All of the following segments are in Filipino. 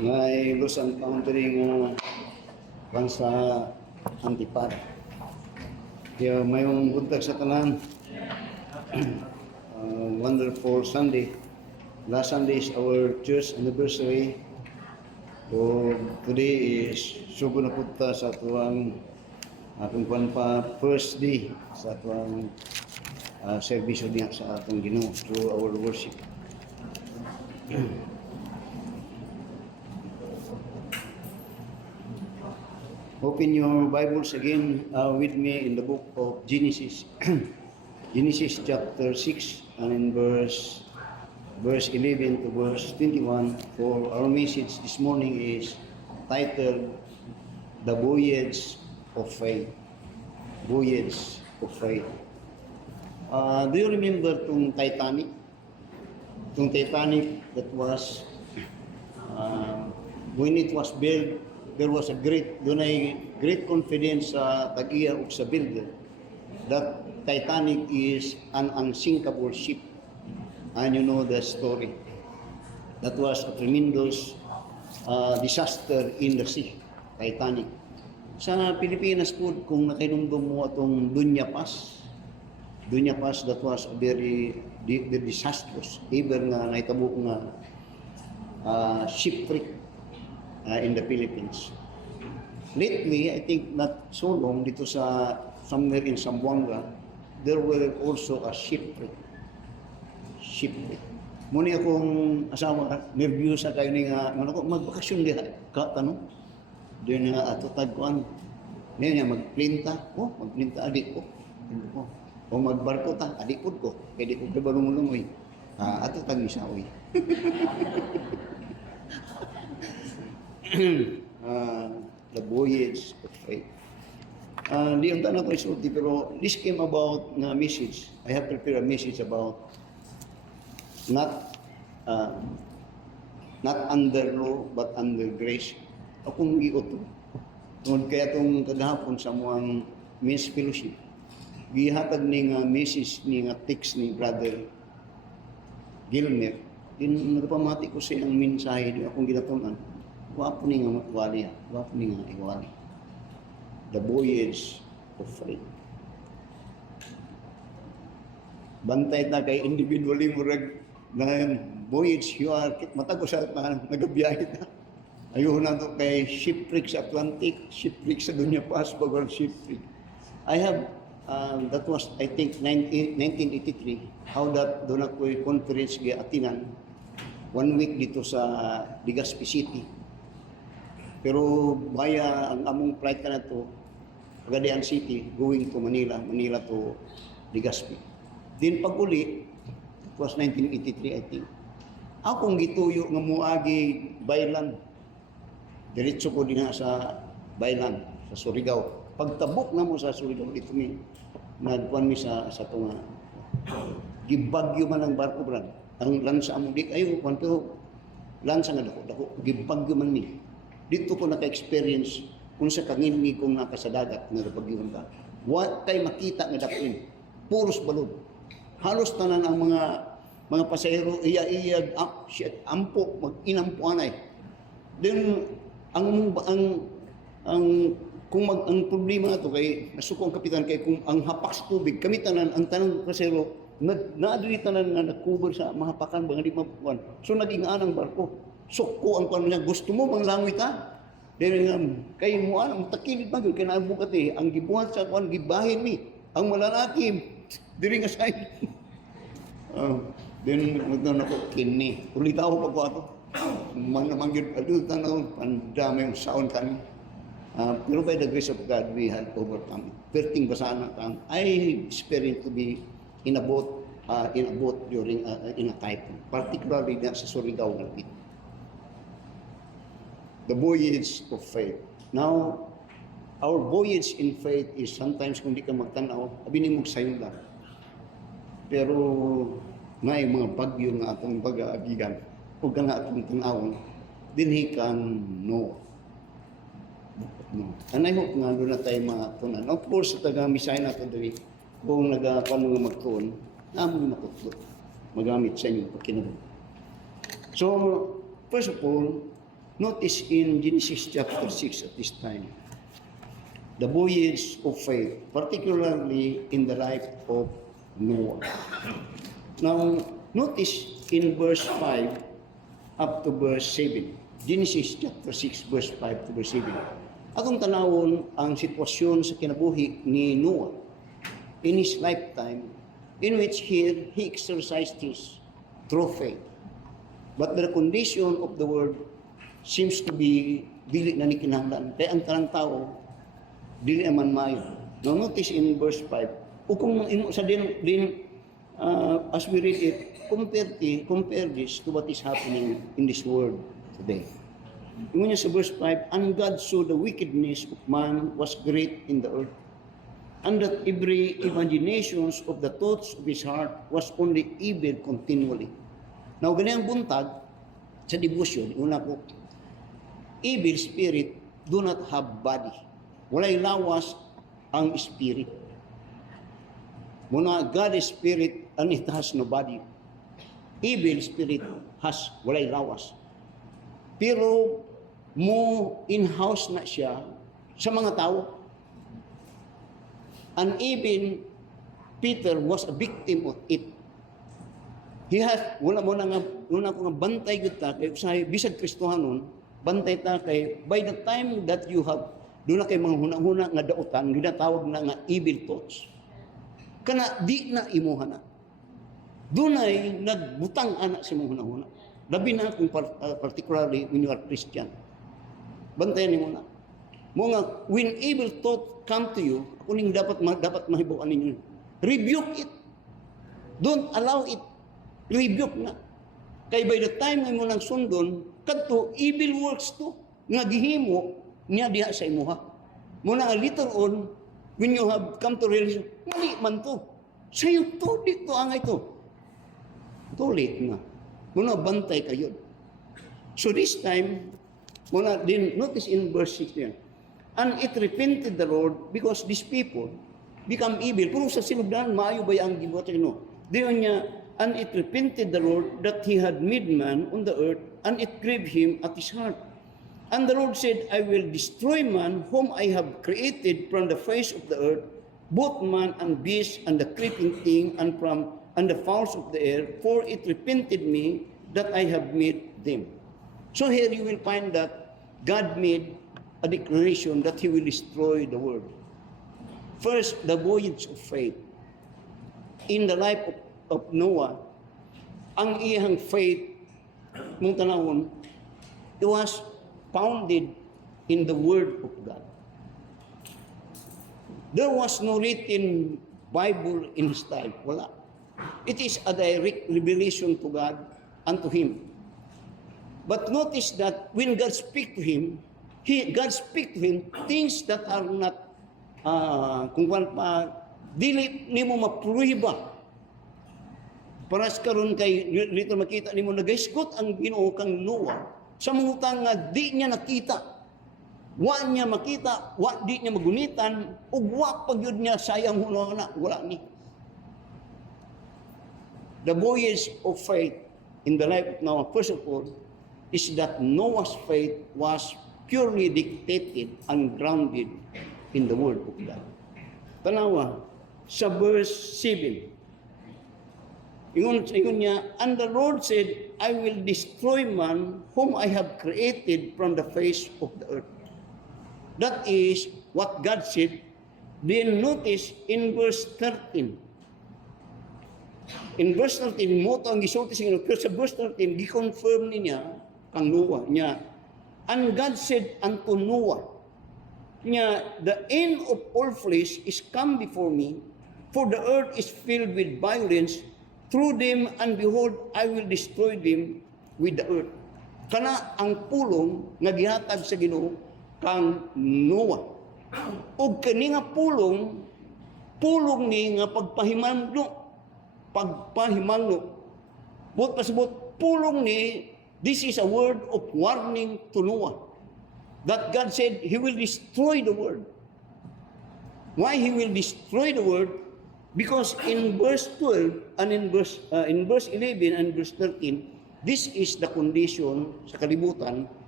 ngay loss and foundry nga bansa Antipar. Kaya mayong buntag sa tanan. Wonderful Sunday. Last Sunday is our church anniversary. So today is sugo na punta sa tuwang atong first day sa tuwang service niya sa atong Ginoo through our worship. Open your Bibles again with me in the book of Genesis. Genesis chapter 6 and in verse 11 to verse 21. For our message this morning is titled The Voyage of Faith. Voyage of Faith. Do you remember itong Titanic? Itong Titanic that was when it was built, there was a great confidence sa tag-iya ug sa builder that Titanic is an unsinkable ship. And you know the story. That was a tremendous disaster in the sea, Titanic. Sa Pilipinas po, kung nakinumdum mo atong Dunya Pass, that was a very disastrous, ever nga naitabo nga shipwreck in the Philippines. Lately, I think not so long, dito sa somewhere in Zamboanga, there were also a shipwreck. Muna akong asawa, nervyos na kayo nga, magbakasyon diha, tanong. Doon nga ato tagkuan. Ngayon nga, magplinta. Magplinta, adik ko. O magbarko ta, adik ko. Kaya di ko kabalunguloy. Ato tag-isaoy. The Voyage of Faith. Di ang tanong ko isulti, pero this came about na message. I have prepared a message about not under law, but under grace. Akong giuto. Tungod kaya itong kagahapon sa muang men's fellowship, gihatag ni nga message ni nga text ni Brother Gilmer. Nagpamati ko sa iyang mensahe, di akong ginatunan. Wapo ni nga wali. The Voyage of Faith. Bantay na kay individually mo na voyage, you are matago sa nagabiyahe na. Ayun na ito kay shipwreck sa Atlantic, shipwreck sa Dunya Pass, bagong shipwreck. I have, that was I think 1983, how that doon ako'y conference kay Atinan, 1 week dito sa Legazpi City. Pero via ang among flight ka na to, Pagadian City, going to Manila to Legazpi. Then pag uli, it was 1983 I think, akong gituyo nga muagi Baylan. Diretso ko din sa Baylan, sa Surigao. Pagtabok na mo sa Surigao, dito mi, nagkuhan mi sa tunga. Gibagyo man ang barko, brad. Ang lansa mo, di kayo, pero lansa nga dako, gibagyo man mi. Dito ko naka-experience kung sa kangingi kong nakasadagat na napag-iwan ka. What kay makita nga dakuin? Puros balod. Halos tanan ang mga pasahero, iya, ampo, mag-inampo anay. Then, ang problema na ito kay, nasuko ang kapitan kay kung ang hapak sa tubig, kami tanan, ang tanang pasahero, naadili tanan nga nag-cover sa mahapakan, mga di mapukuan. So, naging anang barko. Soko ang kano niya, gusto mo manglangoy ta? Dahil kay mo ang takilid ba kay nabukat ang gibuhat sa kuan gibahin mi ang malalaki diri nga side. Then magdon ako kini ulitaw pa ko ato mangyud adult tanaw pandami ang sound kani. Pero by the grace of God we had overcome it. Perting basana tang I experienced to be in a boat during in a typhoon, particularly sa Surigao Galpit. The voyage of faith. Now, our voyage in faith is sometimes kung di ka magtanaw, abinin mo sayo lang. Pero may mga bagyo nga atong pag-aagigan o ka nga atong tanawon, dinhi kan no. And I hope nga doon na tayo matunan. Of course, sa taga-misay natin doon, kung nagkakano nga magtuon, namin matutunan. Magamit sa inyo pagkinabuhi. So, first of all, Notice in Genesis chapter 6 at this time, the voyage of faith, particularly in the life of Noah. Now, notice in verse 5 up to verse 7. Genesis chapter 6, verse 5 to verse 7. Atong tanawon ang sitwasyon sa kinabuhi ni Noah in his lifetime, in which he exercised his true faith. But the condition of the world seems to be dili na ni kinahanglan. Kaya ang tanang tao, dili naman mayo. Now notice in verse 5, o kung sa din as we read it, compare this to what is happening in this world today. Yung niya sa verse 5, and God saw the wickedness of man was great in the earth, and that every imaginations of the thoughts of his heart was only evil continually. Now, ganyan buntag sa devotion, una po, evil spirit do not have body. Walay lawas ang spirit. Muna, God is spirit and it has no body. Evil spirit has walay lawas. Pero, mo in-house na siya sa mga tao. And even Peter was a victim of it. He has, wala ko nga bantay kita, kay usahay, bisag Kristohanon, bantay ta kay, by the time that you have, doon na kay mga hunang-huna nga dautan, ginatawag na nga evil thoughts. Kana di na imuha na. Doon ay nagbutang anak si mga hunang-huna. Labi na kung particularly when you are Christian. Bantayan niyo na. Mga, when evil thought come to you, kuning dapat mahibuan ninyo. Rebuke it. Don't allow it. Rebuke na. Kaya by the time nga mo nang sundon, kadto evil works to, nga gihimo niya diha sa imuha. Muna later on, when you have come to realize, mali man to. Sa'yo to, dito angay to. Tulit na. Muna bantay kayo. So this time, muna din, notice in verse 16, and it repented the Lord because these people become evil. Pero sa sinugdan, maayo ba ang gibuhat no? Diyon niya, and it repented the Lord that he had made man on the earth, and it grieved him at his heart. And the Lord said, I will destroy man whom I have created from the face of the earth, both man and beast and the creeping thing and the fowls of the air, for it repented me that I have made them. So here you will find that God made a declaration that he will destroy the world. First, the voyage of faith. In the life of Noah, ang iyang faith, mong tanawon, it was founded in the Word of God. There was no written Bible in his time. Wala. It is a direct revelation to God and to him. But notice that when God speaks to him, God speaks to him things that are not, kung pa, dili ni mo mapruhiba. Paras karon kay dito makita nimo nagaisgot ang Ginoo kang Noah sa mga nga di niya nakita. Wa niya makita, wa di niya magunitan, ug wa pagyud niya sayang hunana wala ni. The voyage of faith in the life of Noah, first of all, is that Noah's faith was purely dictated and grounded in the Word of God. Tanawa, sa verse 7, ingon niya, and the Lord said, I will destroy man whom I have created from the face of the earth. That is what God said. Then notice in verse 13. In verse 13, mo to ang gisulti sa Ginoo, pero sa verse 13, gi-confirm niya kang Noah niya. And God said unto Noah, niya, the end of all flesh is come before me, for the earth is filled with violence through them, and behold, I will destroy them with the earth. Kana ang pulong nga gihatag sa Ginoo kang Noah. O kani nga pulong ni nga pagpahimangno. But pasabot, pulong ni, this is a word of warning to Noah. That God said, He will destroy the world. Why He will destroy the world? Because in verse 12 and in verse 11 and verse 13, this is the condition sa kalibutan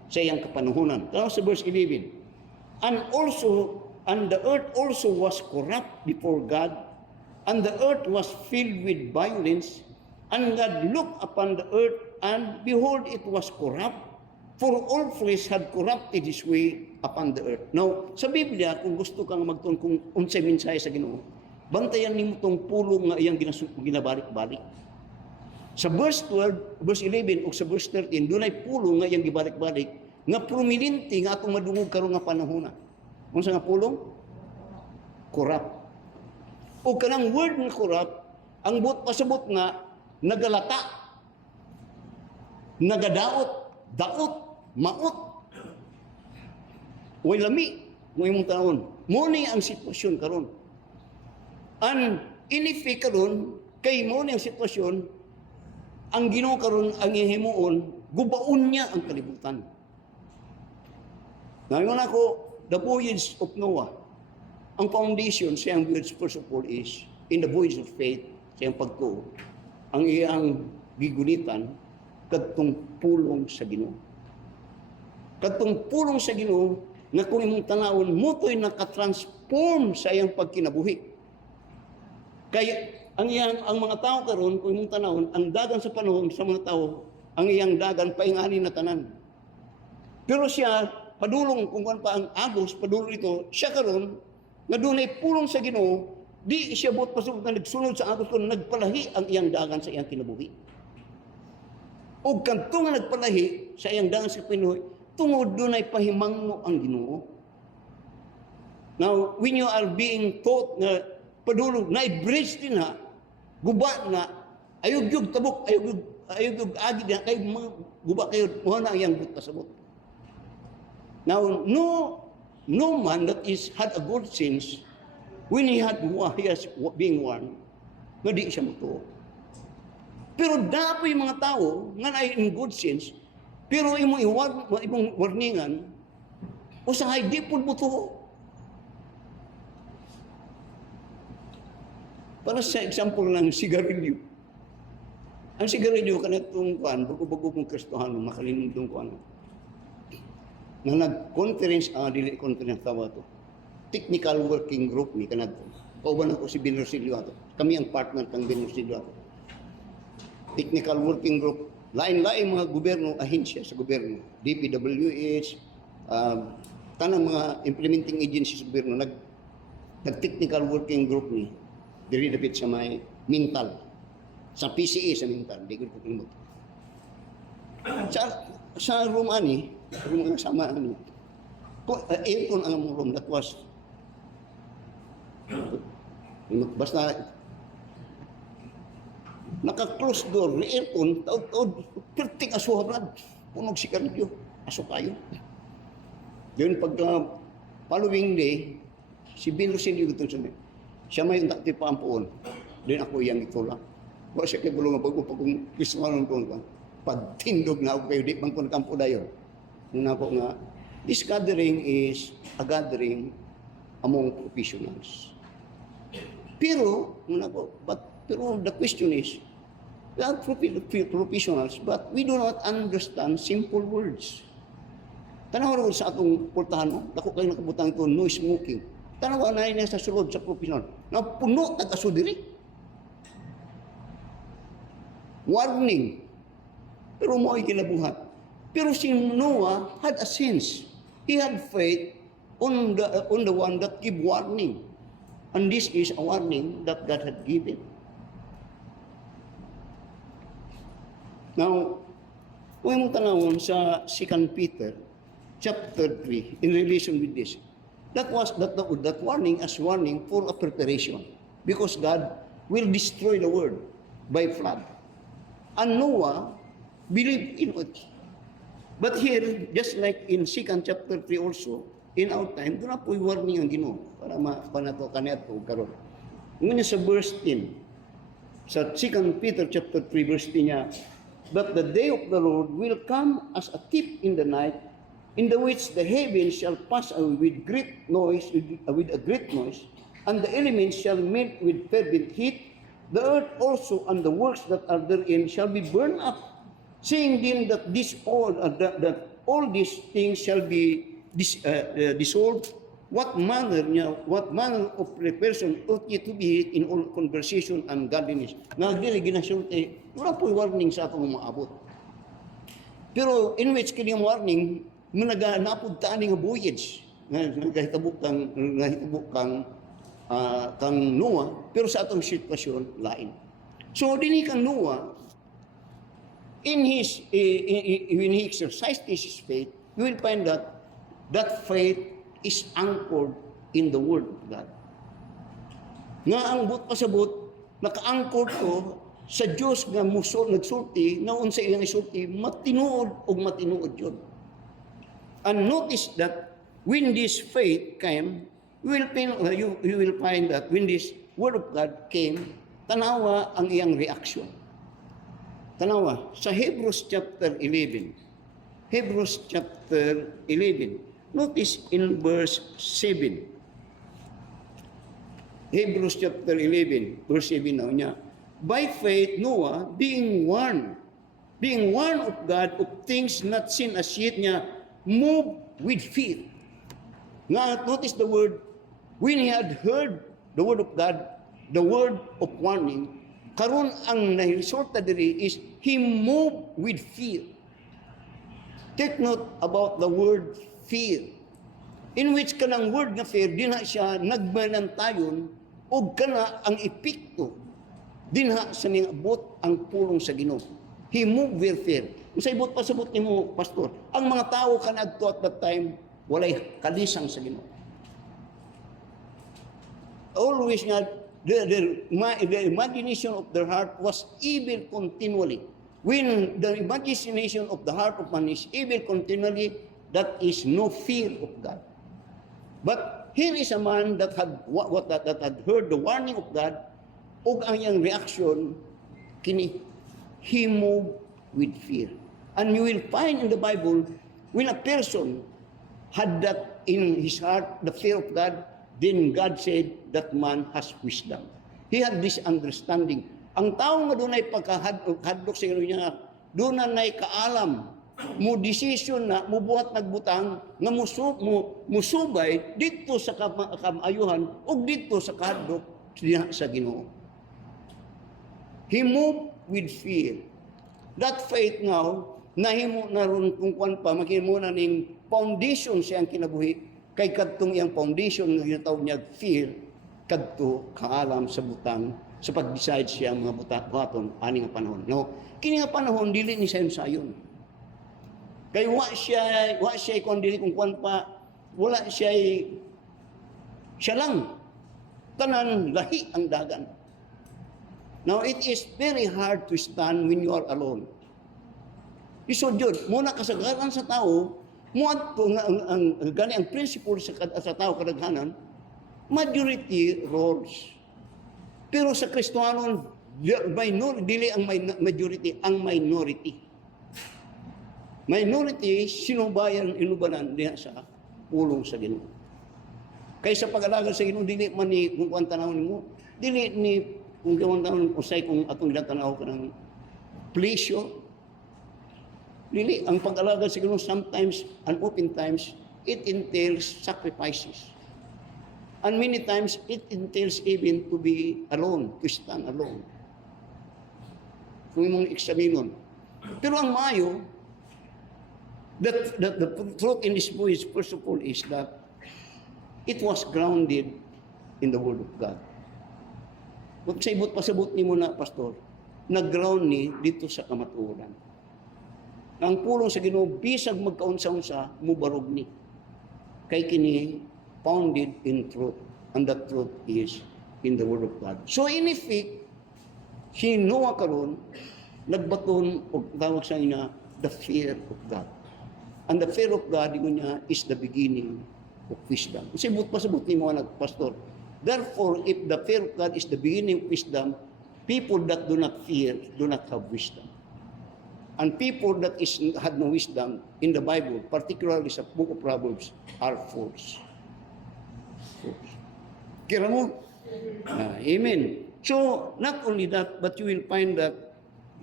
sa iyang kapanahunan. Tanaw sa verse 11. And the earth also was corrupt before God, and the earth was filled with violence, and God looked upon the earth, and behold, it was corrupt, for all flesh had corrupted his way upon the earth. Now, sa Biblia, kung gusto kang magtuon kung unsay mensahe sa Ginoo, bantayan nimo tong pulong nga iyang ginabalik-balik. Sa verse 12, verse 11 o sa verse 13, dunay pulong nga iyang gibalik-balik nga prominente nga atong madungog karon nga panahon. Unsa nga pulong? Corrupt. O kanang word nga corrupt, ang buot pasabot nga nagalata, nagadaot, daot, maot. Way lami, mo imong tanawon. Mo ni ang sitwasyon karon. An inifi karon kay mo ni ang sitwasyon, ang Ginoo karon ang himuon, gubaon niya ang kalibutan. Ngayon ako, the voyage of Noah, ang foundation sa iyang voyage first of all is in the voyage of faith, sa iyang pagtuo, ang iyang gigulitan kadtong pulong sa Ginoo. Kadtong pulong sa Ginoo nga kung imong tanawon motoy naka-transform sa iyang pagkinabuhi. Kaya ang mga tao karon kung imong tanawon, ang dagan sa panahon sa mga tao, ang iyang dagan paingani na tanan. Pero siya padulong kung pa ang Agos, padulong ito, siya karon nga dunay pulong sa Ginoo, di siya buot pasubok na nagsunod sa Agos kun nagpalahi ang iyang dagan sa iyang kinabuhi. O kanto nga nagpalahi sa iyang dagan sa Pinoy, tungod dunay pahimangno ang Ginoo. Now, when you are being taught na padulong, na-bridge din ha, guba na, ayog-yog tabok, ayog-yog agid na, kayo guba kayo, mo na iyang buot pasabot. Now, no man that had a good sense, when he is being warned, nga di siya matuo. Pero dapat yung mga tao, nga na in good sense, pero imong warningan, usahay di po matuo. Para sa example ng sigarilyo. Ang sigarilyo, kanatong kuan, bago-bago mong Kristohano, makalimutong kuan. Nang nag-conference, dili conference tawa to. Technical working group ni kanadto. Kauban ako si Binorsilio ato. Kami ang partner kang Binorsilio ato. Technical working group, lain-lain mga gobyerno, ahensya sa gobyerno, DPWH, tanang mga implementing agencies sa gobyerno, nag-technical working group ni, diri dapit sa may mental, sa PCA sa mental, di ko kalimot. Sa room ani, room sama ano, aircon ang room that was, basta naka-close door, aircon, taod-taod, perting aso habrad, punog si Cardio, aso kayo. Yun pagka following day, si Bill Rosilio ito siya may takti pa ang puon. Doon ako iyang itulak. Ba siya kay bulong pag kung kismanon ko pagtindog na ako kayo, di bang kung kampo dayon. Nung ako nga, this gathering is a gathering among professionals. Pero, pero the question is, we are professionals, but we do not understand simple words. Tanaw rin sa atong portahan mo, dako kayo nakabutang ito, no smoking. Tanaw na rin sa sulod sa professional. Na puno at asudiri. Warning. Pero mo ay kinabuhat. Pero si Noah had a sense. He had faith on the one that give warning. And this is a warning that God had given. Now, kung mong tanawon sa 2 Peter, chapter 3, in relation with this, that warning as warning for a preparation. Because God will destroy the world by flood. And Noah believed in it. But here, just like in 2 chapter 3 also, in our time, doon na po'y warning ang Ginoo para mapanato kaniat po karon. Ngunit sa verse 10, sa 2 Peter chapter 3 verse 10 niya, but the day of the Lord will come as a thief in the night, in the which the heavens shall pass away with great noise, with a great noise, and the elements shall melt with fervent heat. The earth also and the works that are therein shall be burned up. saying then that that all these things shall be dissolved. What manner of a person ought ye to be in all conversation and godliness. Nga dili ginasulti, wala po warning sa atong maabot. Pero in which kini warning, naganapod taan nga voyage, nagahitabo kang Noah, pero sa atong sitwasyon lain. So dinhi kang Noah, when he exercised his faith, you will find that faith is anchored in the Word of God. Nga ang but pasabot, naka-anchor to sa Diyos nga nagsulti, nga unsa iyang isulti, matinuod o matinuod yun. And notice that when this faith came, you will find that when this Word of God came, tanawa ang iyang reaction. Tanawa, sa Hebrews chapter 11. Hebrews chapter 11. Notice in verse 7. Hebrews chapter 11, verse 7 now niya. By faith, Noah, being warned of God of things not seen as yet niya, moved with fear. Nga, notice the word, when he had heard the word of God, the word of warning, karon ang nahisulta diri is he moved with fear. Take note about the word fear. In which kanang word nga fear, dinha siya nagmanantayon o kana ang epekto dinha sa ningabot ang pulong sa Ginoo. He moved with fear. Unsay ibot pasabot nimo, pastor? Ang mga tao kanadto at that time walay kalisang sa Ginoo. Always nga the imagination of their heart was evil continually. When the imagination of the heart of man is evil continually, that is no fear of God. But here is a man that had heard the warning of God, ug ang iyang reaction kini he moved with fear. And you will find in the Bible when a person had that in his heart, the fear of God, then God said that man has wisdom. He had this understanding. Ang tao nga dunay pagkahadlok sa niya, doon na kaalam, mo decision na, mo buhat nagbutang, nga musubay dito sa kamayuhan o dito sa kahadlok sa Ginoo. He moved with fear. That faith now, nahimo na ron kung kuan pa, makimo na ning foundation siyang kinabuhi, kay kadtong iyang foundation nga ginatawag niya fear, kadto kaalam sa butang, sa pag-decide siya mga buhaton ani nga panahon. No, kini nga panahon dili ni sayon. Kay wa siya kung dili kung kuan pa, wala siya lang tanan lahi ang dagan. Now it is very hard to stand when you are alone. Isod yun, muna kasagaran sa tao, gani ang principle sa tao kadaghanan, majority rules. Pero sa Kristohanon, dili ang majority, ang minority. Minority, sinubayan, inubanan diha sa pulong sa Ginoo. Kaysa pag-alaga sa Ginoo, dili man ni kung kuan tanaw nimo, dili ni kung kuan tanaw usay kung atong tanaw kanang pleasure. Dili ang pag-alaga sa Ginoo sometimes and oftentimes it entails sacrifices. And many times it entails even to be alone, to stand alone. Kung mong eksaminon. Pero ang maayo, the truth in this voice, first of all, is that it was grounded in the Word of God. Huwag sa ibot pasabot ni mo na, pastor, nag-ground ni dito sa kamatuoran. Ang pulong sa Ginoo, bisag magkaunsa-unsa, mubarog ni. Kay kini, founded in truth. And that truth is in the Word of God. So in effect, si Noah karon nagbaton o tawag sa ina, the fear of God. And the fear of God, niya, is the beginning of wisdom. Kasi pasabot ni mga nagpastor. Therefore, if the fear of God is the beginning of wisdom, people that do not fear do not have wisdom. And people that had no wisdom in the Bible, particularly sa book of Proverbs, are fools. Kira mo? Amen. So, not only that, but you will find that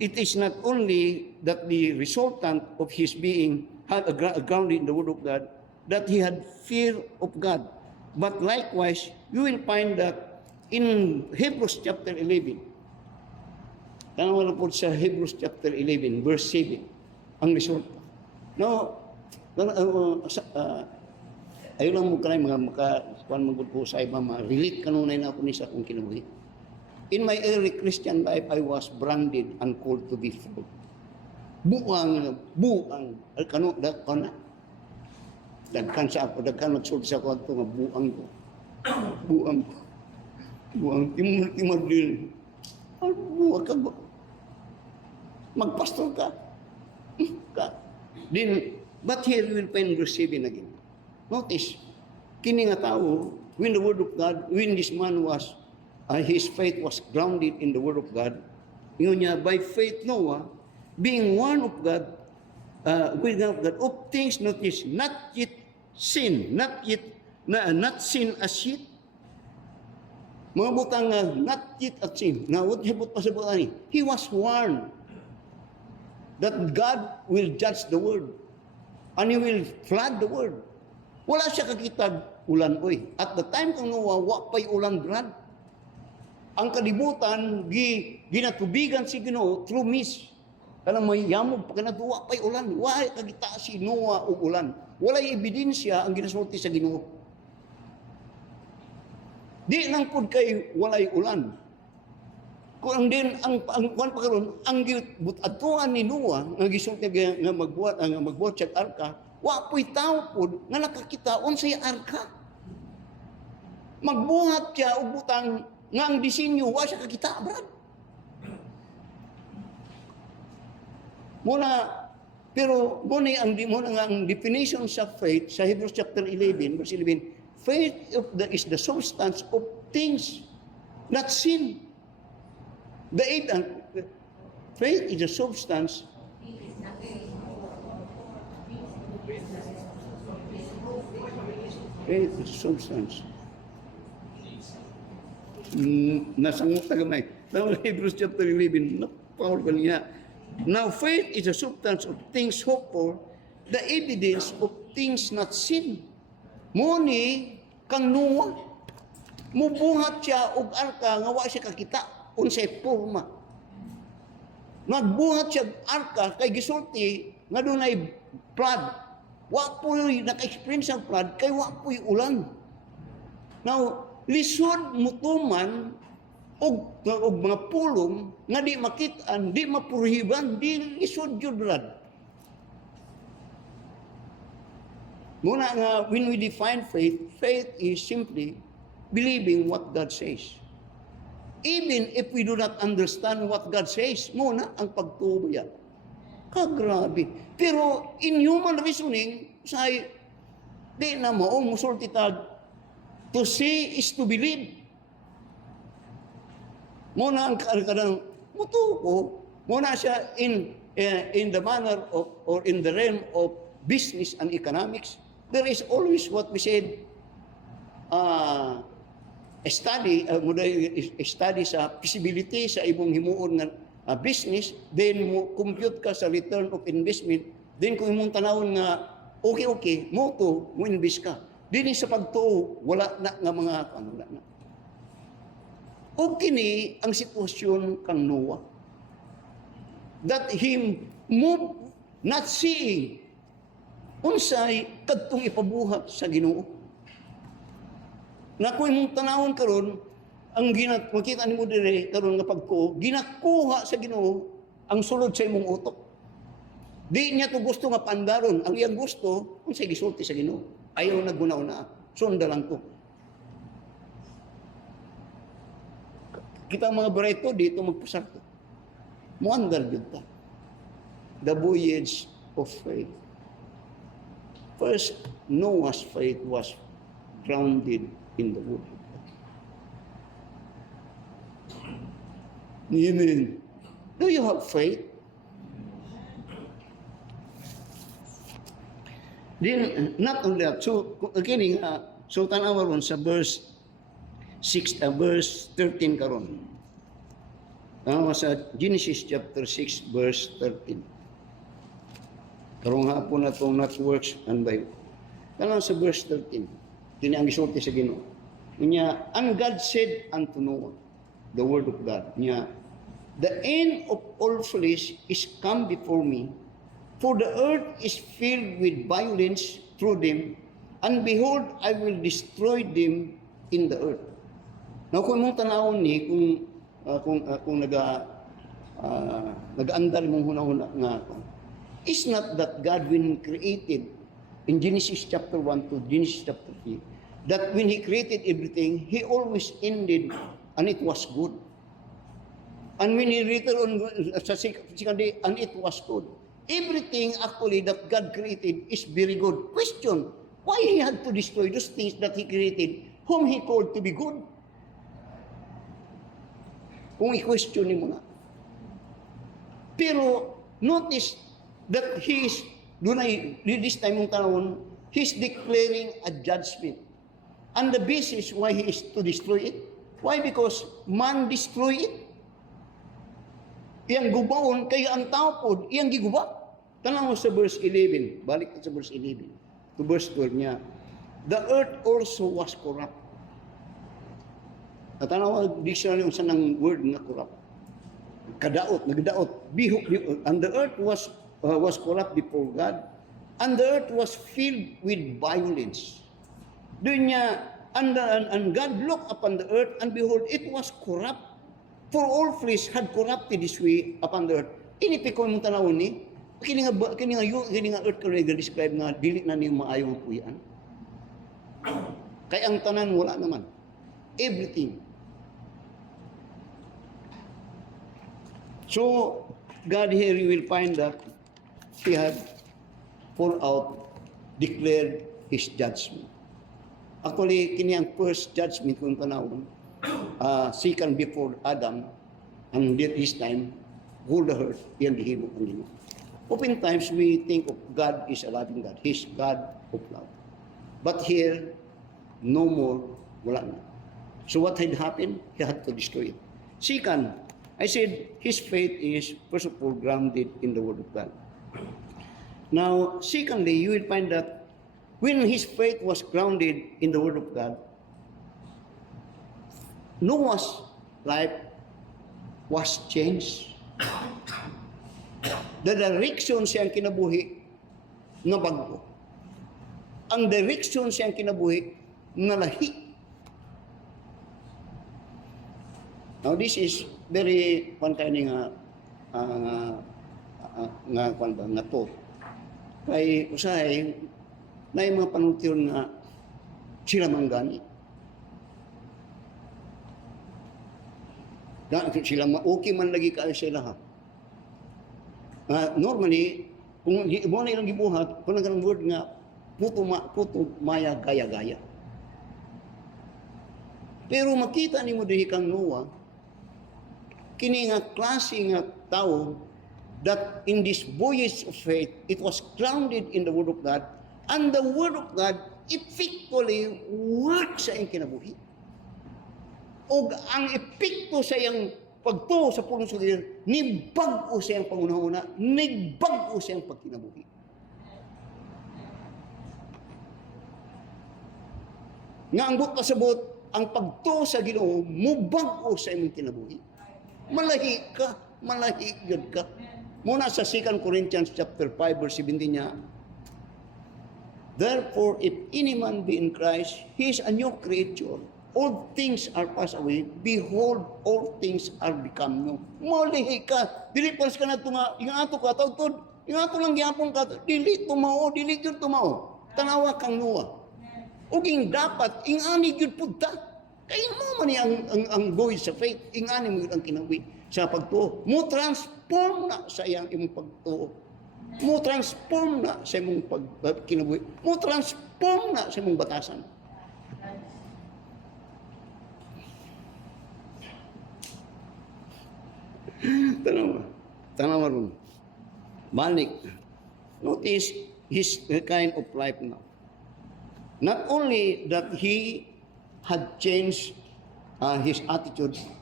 it is not only that the resultant of his being had a ground in the Word of God, that he had fear of God. But likewise, you will find that in Hebrews chapter 11, tanawa na po sa Hebrews chapter 11, verse 7, ang resulta. No, ayun lang mo ka na mga makakuan magod po sa iba, relate kanunay na ako ni sa akong kinabuhi. In my early Christian life, I was branded and called to be fraud. Buang, kano, na. Dagkan sa ako, dagkan magsulti sa ako ito nga buang ko. Buang, timur din. Buang ka ba? Magpastor ka. Then, but here we will find verse 7 again. Notice, kini nga tao, when the Word of God, when this man was, his faith was grounded in the Word of God, yun niya, by faith Noah, being one of God, with God, of things not yet seen, not seen as yet. Mga butang not yet as seen. Now, what hibot pa sa butang ni? He was warned that God will judge the world and He will flood the world. Wala siya kakitag ulan, oy. At the time kung Noah, wapay ulan, brad. Ang kalibutan, ginatubigan si Ginoo through mist. Kanang may yamog, pagkanatuwa pa'y ulan. Wala kagita si Noah o ulan. Wala'y ebidensya ang ginasulti sa Ginoo. Di lang po kay walay ulan. Kung ang din, ang pagkaroon, ang atuan ni Noah, ang gisulti nga magbuhat siya arka, wapoy tao po nga nakakita unsay arka. Magbuhat siya o butang nga ang disenyo, wa siya kakita, brad. Pero ang definition sa faith, sa Hebrews chapter 11, verse 11, faith is the substance of things not seen. Faith is the substance. Faith is substance. Nasangot na gamay. Now, Hebrews chapter 11, powerful niya. Now, faith is a substance of things hoped for, the evidence of things not seen. Muni, kang Noah, mubuhat siya og arka nga wa siya kakita, unsay porma. Nagbuhat siya arka kay gisulti nga dunay flood. Wa po'y naka-experience ang flood kay wa po'y ulan. Now, lisod mutuman og mga pulong nga di makitaan, di mapurhiban, di lisod jud rad. Muna nga, when we define faith, faith is simply believing what God says. Even if we do not understand what God says, muna ang pagtubo yan. Kagrabe. Pero in human reasoning, say, di na mo, musulti tag, to see is to believe. Muna ang kadang mutuko, muna siya in the manner of, or in the realm of business and economics. There is always what we said, a study sa feasibility sa ibong himuon nga business, then mo compute ka sa return of investment, then kung imong tanawon nga okay, mo invest ka. Dili sa pagtuo, wala na nga mga wala na. O kini ang sitwasyon kang Noah. That him move not seeing unsay kadtong ipabuhat sa Ginoo. Na kung imong tanawon karon ang makita nimo dire karon nga pagtuo, ginakuha sa Ginoo ang sulod sa imong utok. Di niya to gusto nga pandaron, ang iyang gusto unsay gisulti sa Ginoo. Ayaw na gunaw na. Sunda lang to. Kita mga barito dito magpasakto. Muandar jud ta. The voyage of faith. First, Noah's faith was grounded in the Word of God. Amen. Do you have faith? Then, not only that, so again, so tanawa ron sa verse 13 karon. Sa Genesis chapter 6 verse 13. Karong hapon na itong not works and by. Sa verse 13. Kini ang gisulti sa Ginoo. Niya, and God said unto Noah, the word of God, niya, the end of all flesh is come before me, for the earth is filled with violence through them, and behold, I will destroy them in the earth. Now, kung mong tanawon ni, kung nag-aandal mong huna-huna nga ako, it's not that God, when He created, in Genesis chapter 1 to Genesis chapter 3, that when He created everything, He always ended, and it was good. And when He later on, sa second day, and it was good. Everything actually that God created is very good. Question, why He had to destroy those things that He created, whom He called to be good? Kung i-question mo na. Pero, notice that He is, this time mong tanawon, He's declaring a judgment. And the basis why He is to destroy it. Why? Because man destroy it. Iyang gubaon, kaya ang tao po, iyang giguba. Tanaw sa verse 11, balik sa verse 11, to verse 12 niya, the earth also was corrupt. At tanaw, dictionary yung sanang word na corrupt. Kadaot, nagdaot. And the earth was corrupt before God, and the earth was filled with violence. Doon niya, and God looked upon the earth, and behold, it was corrupt. For all flesh had corrupted this way upon the earth. Inipikon mong tanawon ni, kini nga earth kaya describe nga, dili na niyo maayong puyan. Kaya ang tanan wala naman. Everything. So, God here, you will find that He had poured out, declared His judgment. Actually, kini ang first judgment kung tanawon, second before Adam, and this time, whole the earth, yan gihimo ang Ginoo. Oftentimes, we think of God is a loving God. He's God of love. But here, no more, wala na. So what had happened? He had to destroy it. Second, I said, his faith is, first of all, grounded in the Word of God. Now, secondly, you will find that when his faith was grounded in the Word of God, Noah's life was changed. The direction siyang kinabuhi na bago. Ang direction siyang kinabuhi na lahi. Now this is very one kind nga to. Kay usahay na yung mga panuntiyon nga sila manggani. Sila okay man lagi kayo sila ha. Normally, kung mo na ilang gibuhat, kung nang word nga, puto maya gaya-gaya. Pero makita ni mo dihi kang Noah, kini nga klase nga tao, that in this voyage of faith, it was grounded in the Word of God, and the Word of God effectively works sa iyang kinabuhi. O ang epekto sa iyang pagtuo sa pulong sulir, nibag-o sa iyang pangunahuna, nibag-o sa iyang pagkinabuhi. Nga ang buot kasabot, ang pagtuo sa Ginoo, mubag-o sa iyang kinabuhi. Malahi ka, malahi yun ka. Muna sa 2 Corinthians chapter 5 verse 17 niya, therefore, if any man be in Christ, he is a new creature. All things are passed away. Behold, all things are become new. Malihi ka. Dili pas ka na tunga. Ingato ka, tautod. Ingato lang gyapon ka. Dili tumao, dili yun tumao. Tanawa kang Noah. Uging dapat, ingani yun punta. Kaya mo man ang buhay sa faith. Ingani mo yun ang kinawi sa pagtuo. Mo transform na sa iyang imong pagtuo. Mo transform na sa imong kinabuhi. Mo transform na sa imong batasan. Tanawa ron. Balik. Notice his kind of life now. Not only that he had changed his attitude,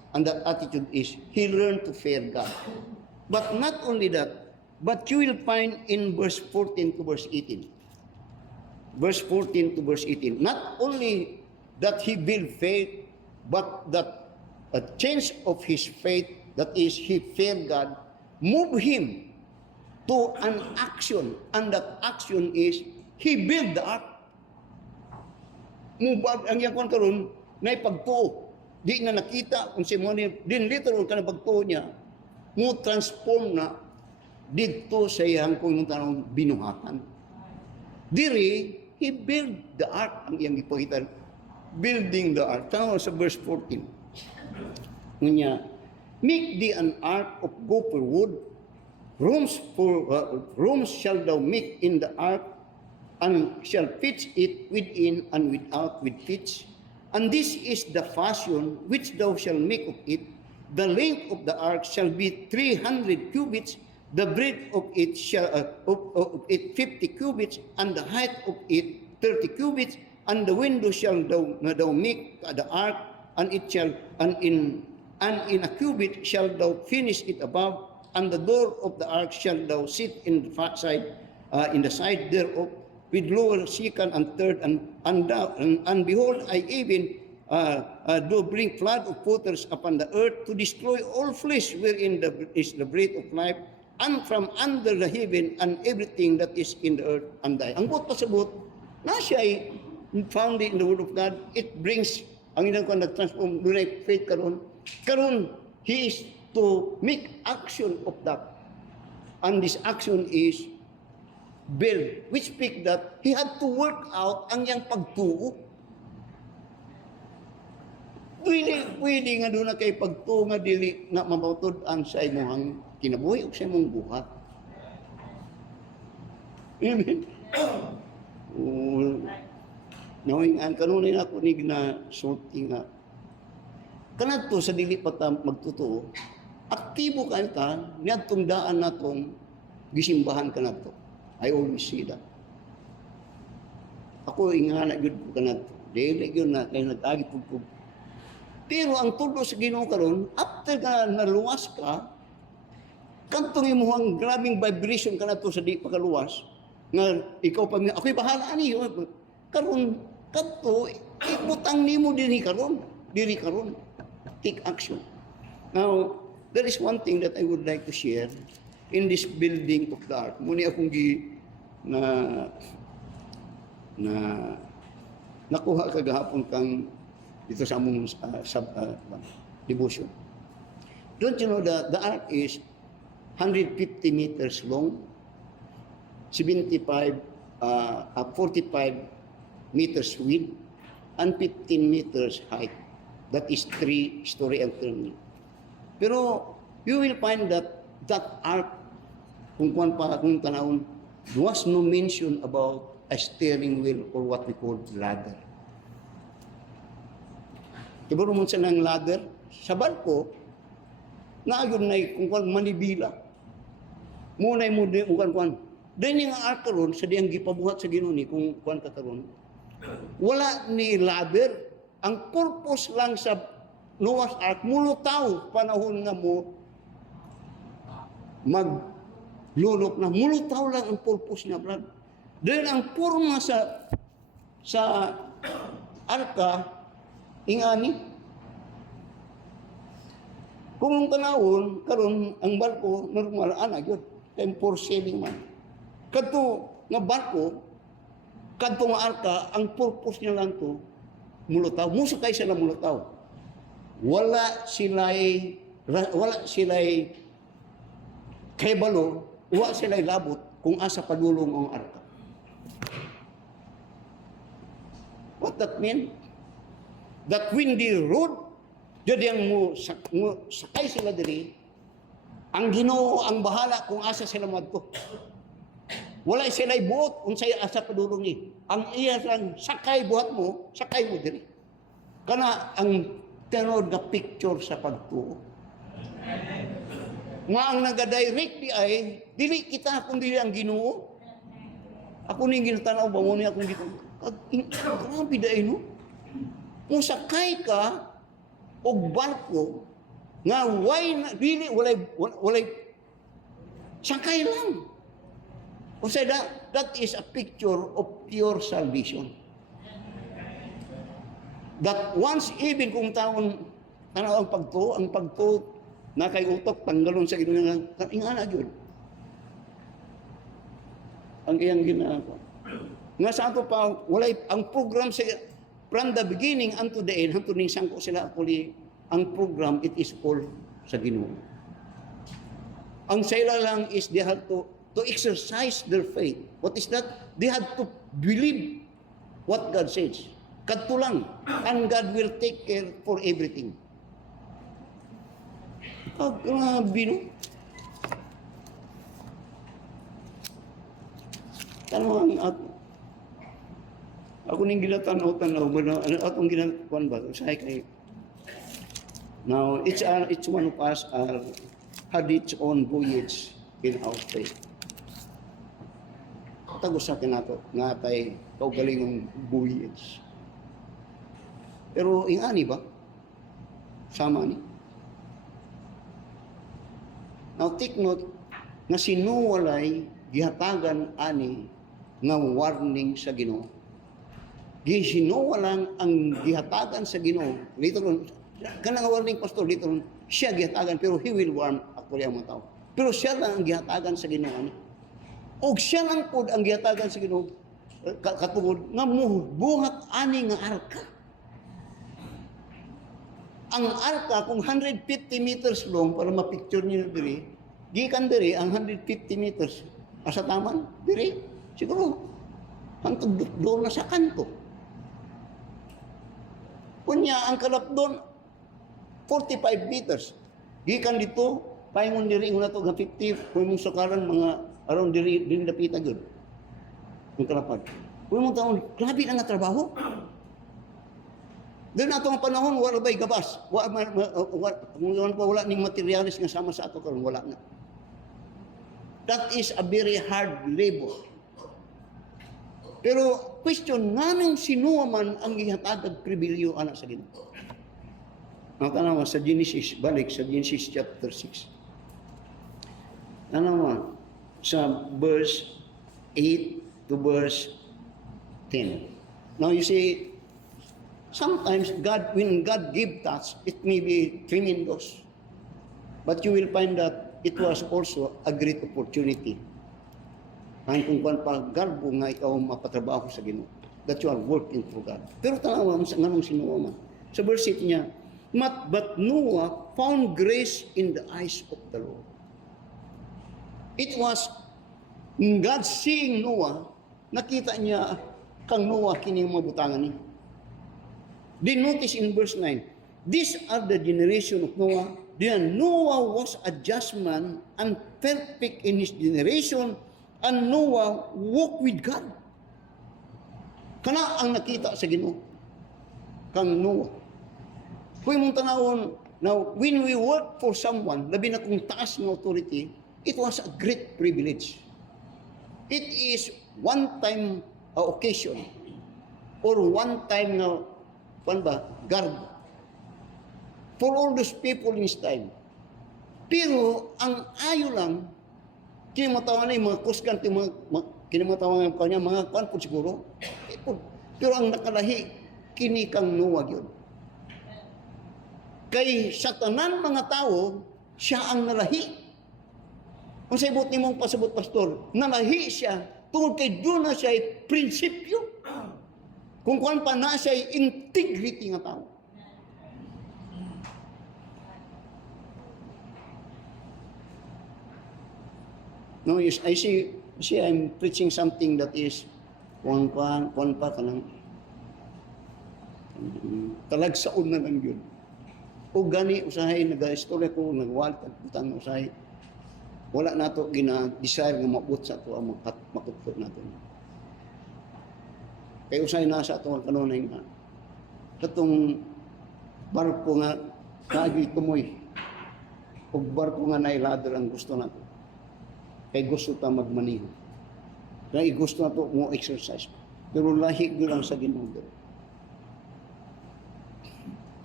and that attitude is he learned to fear God. But not only that, but you will find in verse 14 to verse 18. Verse 14 to verse 18. Not only that he built faith, but that a change of his faith, that is, he feared God, moved him to an action. And that action is, he built the ark. Mubag ang yakon karon na ipagtuo. Di na nakita kung si Moni, din literal ka na pagtuo niya, mo transform na dito sa iyang kung tanong binuhatan. Diri, he built the ark, ang iyang ipakita. Building the ark. Tanaw sa verse 14. Ngunya, make thee an ark of gopher wood, rooms shall thou make in the ark, and shall pitch it within and without with pitch. And this is the fashion which thou shalt make of it. The length of the ark shall be 300 cubits, the breadth of it shall of it 50 cubits, and the height of it 30 cubits. And the window shall thou make the ark, and it shall and in a cubit shall thou finish it above. And the door of the ark shall thou sit in the side thereof, with lower, second, and third, and behold, I even do bring flood of waters upon the earth to destroy all flesh wherein is the breath of life, and from under the heaven and everything that is in the earth and die. Ang buot pasabot, na siya ay found in the word of God. It brings, ang inang ko nag-transform, doon ay faith karon. Karon, he is to make action of that. And this action is build, which speak that he had to work out ang yang pagtuo. Pwede nga doon na kay pagtuo nga dili na mapatod ang sa imong kinabuhi o sa imong buhat. Amen. Knowing ang kanunin ako ni na sulti nga kanadto sa dili pa ta magtutuo, aktibo ka niadtong daan natong gisimbahan kanadto. I always see that. Ako ingana gyud ko kanadto. Dili gyud na kay nag-agi pugpug. Pero ang tulo sa Ginoo karon, after ka naluwas ka, kantong imong grabing vibration kanadto sa di pagkaluwas, nga ikaw pa ako'y bahala ani karon kadto ibutang nimo dinhi karon, diri karon. Take action. Now, there is one thing that I would like to share in this building of the ark. Muni akong nakuha kagahapon kang dito sa among devotion. Don't you know that the ark is 150 meters long, 45 meters width, and 15 meters height. That is 3-story and turning. Pero you will find that ark, kung tanawon, there was no mention about a steering wheel or what we call ladder. Kibaro mo sa ng ladder, sa barko, naayon na kung manibila. Munay mo din kung dahil nga ark karon sa diyang gipabuhat sa Ginoo ni kung kuan ka karon. Wala ni ladder. Ang purpose lang sa Noah's Ark, mulutaw panahon nga mo maglulok na. Mulutaw lang ang purpose niya, brad. Dahil ang purma sa arka, ingani. Kung ang tanawon, karon ang barko, normal, yun. Time for sailing man. Kadto nga barko, kadto nga arka, ang purpose niya lang to, mulutaw. Musakay sila mulutaw. Wala sila'y kaibalo, wala sila'y labot kung asa padulong ang arka. What that mean? That windy road, dyan mo sakay sila diri, ang Ginoo ang bahala kung asa sila madto. Wala sila'y buot unsay asa padulong ni. Ang iya lang sakay buhat mo, sakay mo diri. Kana ang tenor nga picture sa pagtuo. Nga ang nagadirect di ay dili kita kundi ang Ginoo. Ako ning ginatanaw ba mo ni akong Ginoo. Grabe dai no. Kung sakay ka og barko Nga why na, really walay sakay lang. O say that is a picture of pure salvation. That once even kung taon ang pagto na kay utok tanggalon sa Ginoo ingana gyud. Ang iyang ginagawa. Nga sa ato pa walay ang program sa from the beginning unto the end hangtod ning sangko sila puli ang program it is all sa Ginoo. Ang sila lang is they have to exercise their faith. What is that? They have to believe what God says. Kadto lang. And God will take care for everything. Grabe, no? Tanong ako ning ginatanaw-tanaw ba atong ginatuan ba usahay kay now each one of us had its own voyage in our faith. Tagos sa kinato nga tay kaugalingong voyage. Pero ingani ba? Sama ni. Now take note nga sinuwalay gihatagan ani nga warning sa Ginoo. Gisinuwalang ang gihatagan sa Ginoo. Later on, kanang warning pastor later on, siya gihatagan pero he will warn actually ang mga tao. Pero siya lang ang gihatagan sa Ginoo ani. Og siya lang pod ang gihatagan sa Ginoo katungod nga buhat ani nga arka. Ang arka kung 150 meters long para ma-picture niyo diri, gikan diri ang 150 meters asa taman diri siguro hangtod doon na sa kanto. Kunya ang kalap doon 45 meters. Gikan dito paingon diri una to nga 50 kung mong sakaran mga aron diri dapita gyud. Ang kalapad. Kung mong taon grabe na nga trabaho. Doon atong panahon wala bay gabas. Wala ning materialis nga sama sa ato karon wala na. That is a very hard labor. Pero question nganong sinuwa man ang gihatagad pribilyo ana sa Ginoo. Ang tanaw sa Genesis balik sa Genesis chapter 6. Ano sa verse 8 to verse 10. Now you see sometimes when God give touch, it may be tremendous. But you will find that it was also a great opportunity. Ang kung pa garbo nga ikaw mapatrabaho sa Ginoo. That you are working for God. Pero tanawa sa nganong sinuwa man. Sa verse 8 niya, but Noah found grace in the eyes of the Lord. It was God seeing Noah, nakita niya kang Noah kini mabutangan ni. Then notice in verse 9, these are the generation of Noah. Then Noah was a just man and perfect in his generation, and Noah walked with God. Kana ang nakita sa Ginoo kang Noah. Kung mong tanawon, now when we work for someone, labi na kung taas ng authority, it was a great privilege. It is one-time occasion or one-time guard for all those people in his time. Pero ang ayo lang, kinamatawan na yung mga kusgan, kinamatawan ng kanya, mga kwan po siguro. Pero ang nakalahi, kini kang Noah yun. Kay satanan mga tao, siya ang nalahi. Kung sa ibot ni mong pasabot, pastor, nalahi siya, tungkol kay doon na siya ay prinsipyo. Kung kuwan pa na siya ay integrity nga tao. No, yes, I see I'm preaching something that is kuwan pa kanang talagsaon na lang yun. O gani usahay nag-istorya ko nagwalt at butang usahay wala nato gina-desire nga maabot sa ato ang makutpot nato. Kaya usay na sa ato ang kanunay nga katong barko nga kaagi tumoy o barko nga nailador ang gusto nato. Kay gusto ta magmaniho. Kaya gusto nato mo exercise. Pero lahi ko lang sa Ginoo.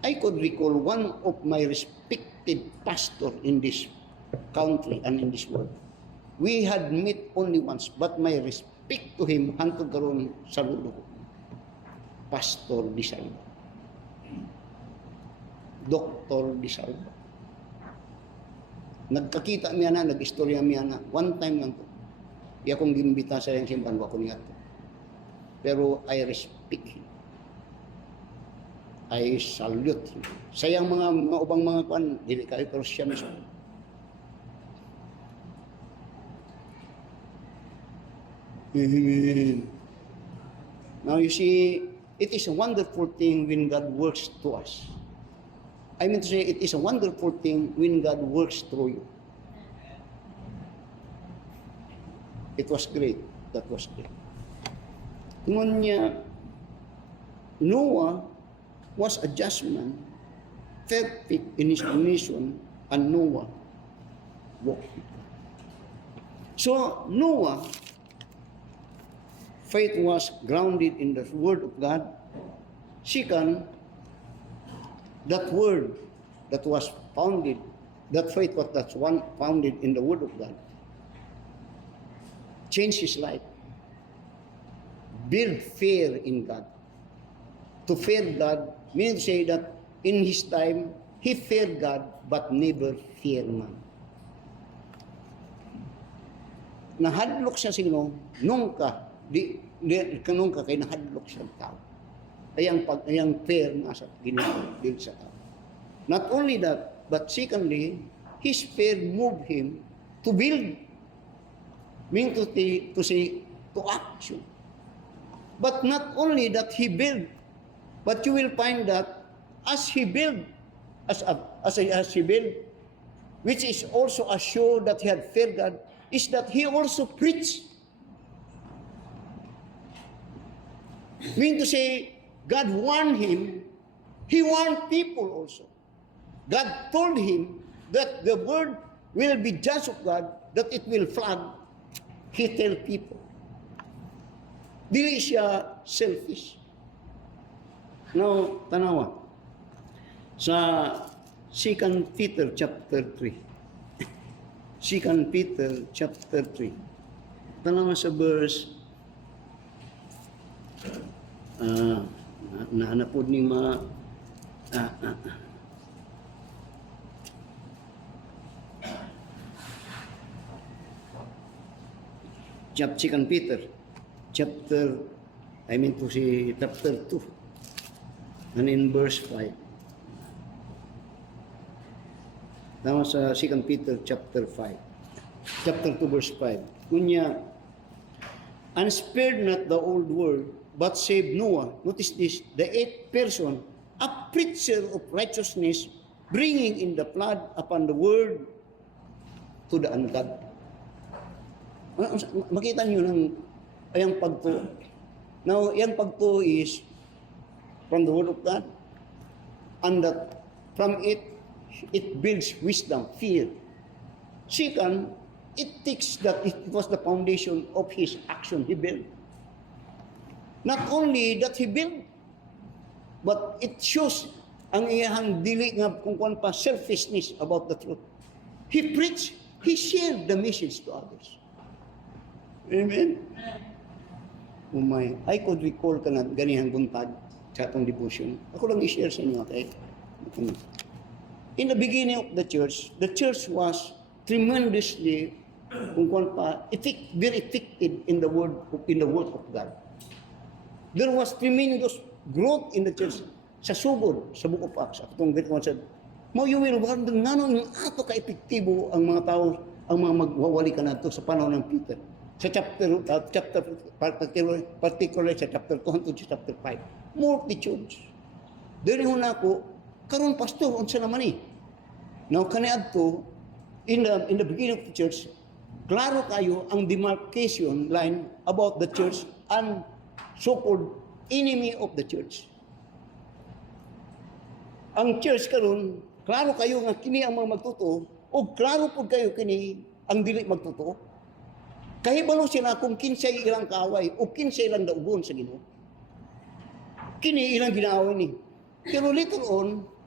I could recall one of my respected pastor in this country and in this world. We had met only once, but my respect to him hantod karon sa lulo ko. Pastor Di Salva. Dr. Di Salva. Nagkakita miya na, nag-istorya miya na. One time lang to. Iya kong gimbita sa yung simpan, wako niya to. Pero I respect him. I salute him. Sayang mga ubang mga kuan, dili kayo Kristyanismo. Amen. Now you see, it is a wonderful thing when God works to us. I mean to say, it is a wonderful thing when God works through you. It was great. That was great. Ngun niya, Noah was a just man, perfect in his nation, and Noah walked with God. So, Noah, faith was grounded in the Word of God. Second, that Word that was founded, that faith was that's one founded in the Word of God, changed his life. Build fear in God. To fear God means to say that in his time, he feared God but never feared man. Nahadlok siya sino, nung ka, kanong ka kay nahadlok siya tao. Ayang fear na sa ginagawa sa tao. Not only that, but secondly, his fear moved him to build, meaning to say, to action. But not only that he built, but you will find that as he built, as he built, which is also a show that he had feared God, is that he also preached. Meaning to say, God warned him, he warned people also. God told him that the word will be judged of God, that it will flood. He tell people. Dili siya selfish. Now, tanawa. Sa 2 Peter chapter 3. 2 Peter chapter 3. Tanawa sa verse naanapod ni ma chapter 2 Peter chapter chapter 2 and in verse 5. Tama sa 2 Peter chapter 5. Chapter 2 verse 5. Kunya, and spared not the old world, but saved Noah. Notice this, the eighth person, a preacher of righteousness, bringing in the flood upon the world to the ungodly. Makita niyo ng ayang pagtuo. Now, yung pagtuo is from the Word of God, and that from it builds wisdom, fear. Second, it takes that it was the foundation of his action he built. Not only that he built, but it shows ang iyahang dili nga kung kuan pa selfishness about the truth. He preached, he shared the message to others. Amen. Oh my, I could recall ka na ganihang buntag sa atong devotion. Ako lang i-share sa inyo, okay? In the beginning of the church was tremendously, kung kuan pa, very effective in the word of God. There was tremendous growth in the church sa subod, sa Book of Acts. Atong great one said, you will wonder nga nung ato ka-epektibo ang mga tao, ang mga magwawali ka na ito sa panahon ng Peter. Sa particularly sa chapter 2 hangtod sa chapter 5. Multitudes. Dili ho na ako, karon pastor, unsa naman eh. Now, kaniadto, in the beginning of the church, klaro kayo ang demarcation line about the church and so-called enemy of the church. Ang church karon, klaro kayo nga kini ang mga magtotoo, o klaro po kayo kini ang dili magtotoo. Kahibalo sila kung kinsay ilang kaaway o kinsay ilang daugon sa Ginoo. Kini ilang ginaaway ni. Pero later on,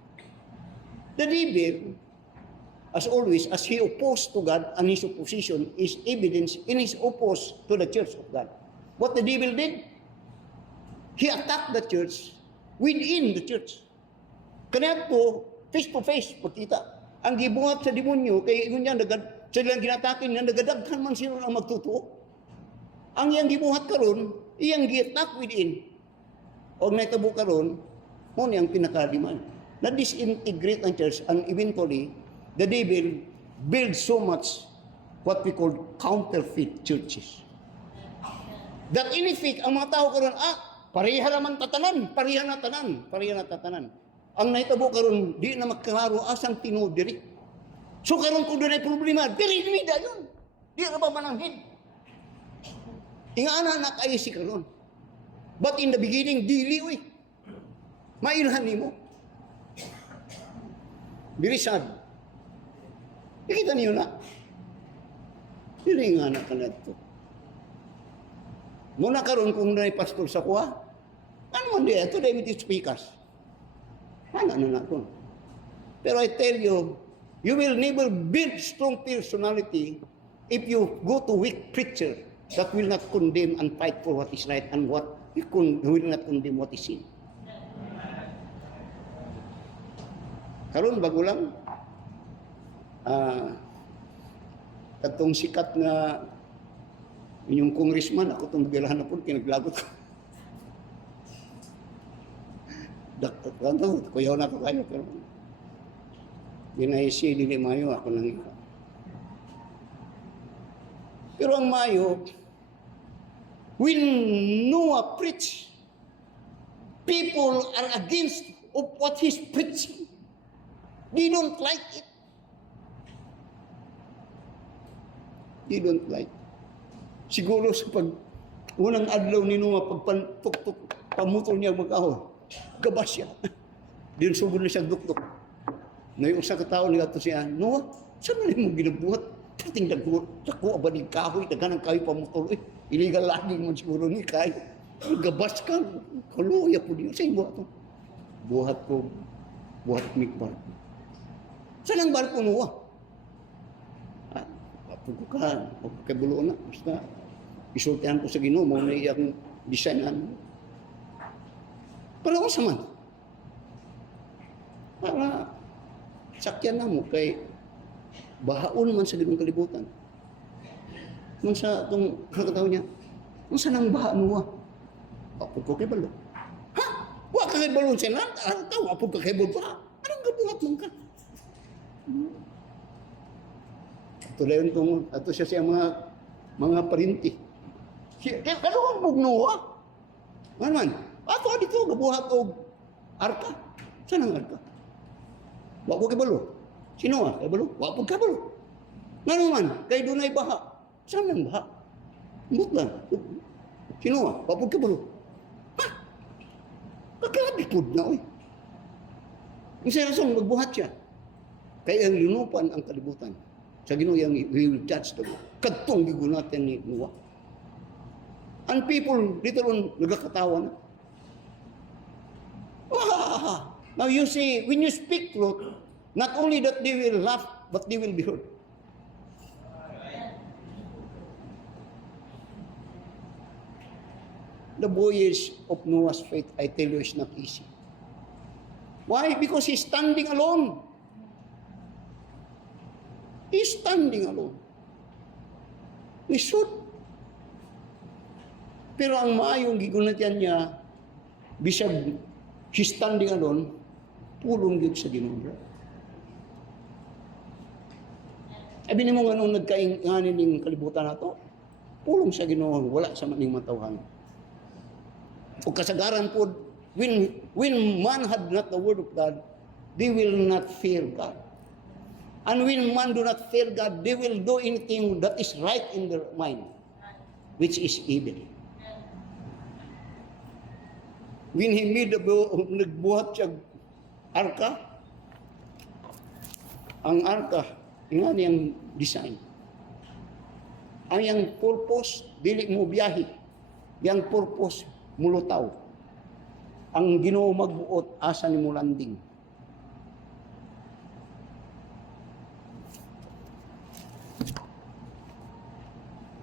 The devil, as always, as he opposed to God, and his opposition is evidence in his opposed to the church of God. What the devil did? He attacked the church within the church. Kaya to face, pagkita. Ang gibuhat sa demonyo, kay niya, silang ginatakin niya, nagadaghan man sila ang magtutuo. Ang iyang gibuhat karon, iyang gi-attack within. O naitabo karon, mo niyang pinakadiman. Na-disintegrate ang church, and eventually, the devil builds so much what we call counterfeit churches. That in effect, ang mga tao karon, pareha naman tatanan, pareha na tatanan. Ang naitabo karon, di na magkalaro asang tinudiri. So karon kung doon ay problema, diri-diri yun. Di na ba mananghid? Ingana na kayo si karon. But in the beginning, dili, uy. Mailhan mo. Very sad. Nakita niyo na. Dili nga na ka na ito. Muna karon kung na pastor sa kuha, ano man di, ito dahil iti speakers. Ano na ito. Pero I tell you, you will never build strong personality if you go to weak preacher that will not condemn and fight for what is right and what will not condemn what is sin. Karon bago lang, katong sikat na inyong congressman, ako itong bigalahan na po, kinaglagot ko. Dakto, kuyaw na ako kayo, pero ginahisi, dili mayo, ako nang ikaw. Pero ang mayo, when Noah preached, people are against of what he's preaching. They don't like it. They don't like it. Siguro sa unang adlaw ni Noah, pamutol niya magkahon, gabas siya. Diyon sugod na siya dukdok. Na yung sa katao niya ito siya, Noah, saan na mo ginabuhat? Pating dako ba ni kahoy, daganang kahoy pamutol. Illegal lagi mo siguro ni kahoy. Gabas ka, kaluya po niyo. Sa'yo buhat ito? Buhat mikbar. Saan ang barko Noah? Pagkukaan, pagkabulo na, basta isultihan ko sa Ginoo, mo na iyang designan. Para ko sa man. Para sakyan na mo kay bahaon man sa Ginoong kalibutan. Kung sa itong kakataw niya, kung saan ang baha Noah? Wapod ko kay balo. Ha? Wa ka kay balon siya lang? Wapod ka kay balo pa? Anong gabuhat mong ka? Tulayon itong, ato siya mga parinti. Kaluang mong Noah? Man, ato dito, gabuhat o arka. Saan ang arka? Wapo kay balo. Sino nga? Kay balo? Wapo kay balo. Nga naman, kay doon ay baha. Saan ang baha? Mut lang. Sino nga? Wapo kay balo. Ha? Kakabipod na, oy. Yung sinasong magbuhat siya. Kaya ang linupan ang kalibutan. Sa Ginoo yang we will judge the world. Kadtong gigunatan ni Noah. And people dito ron nagkakatawa na. Now you see, when you speak truth, not only that they will laugh, but they will be heard. The voyage of Noah's faith, I tell you, is not easy. Why? Because he's standing alone. He's standing alone. He should. Pero ang maayong gigunatan niya, bisag he's standing alone, pulong yun sa Ginoo. Abi nimo nga nung nagkainganin ning kalibutan nato, pulong sa Ginoo, wala sa maning matawhan. O kasagaran po, when man had not the word of God, they will not fear God. And when man do not fear God, they will do anything that is right in their mind, which is evil. When he made nagbuhat siya arka, ang arka, nga niyang design. Ang yang purpose, dili mo biyahe. Yang purpose, mulutaw. Ang Ginoo magbuot, asa ni mo landing.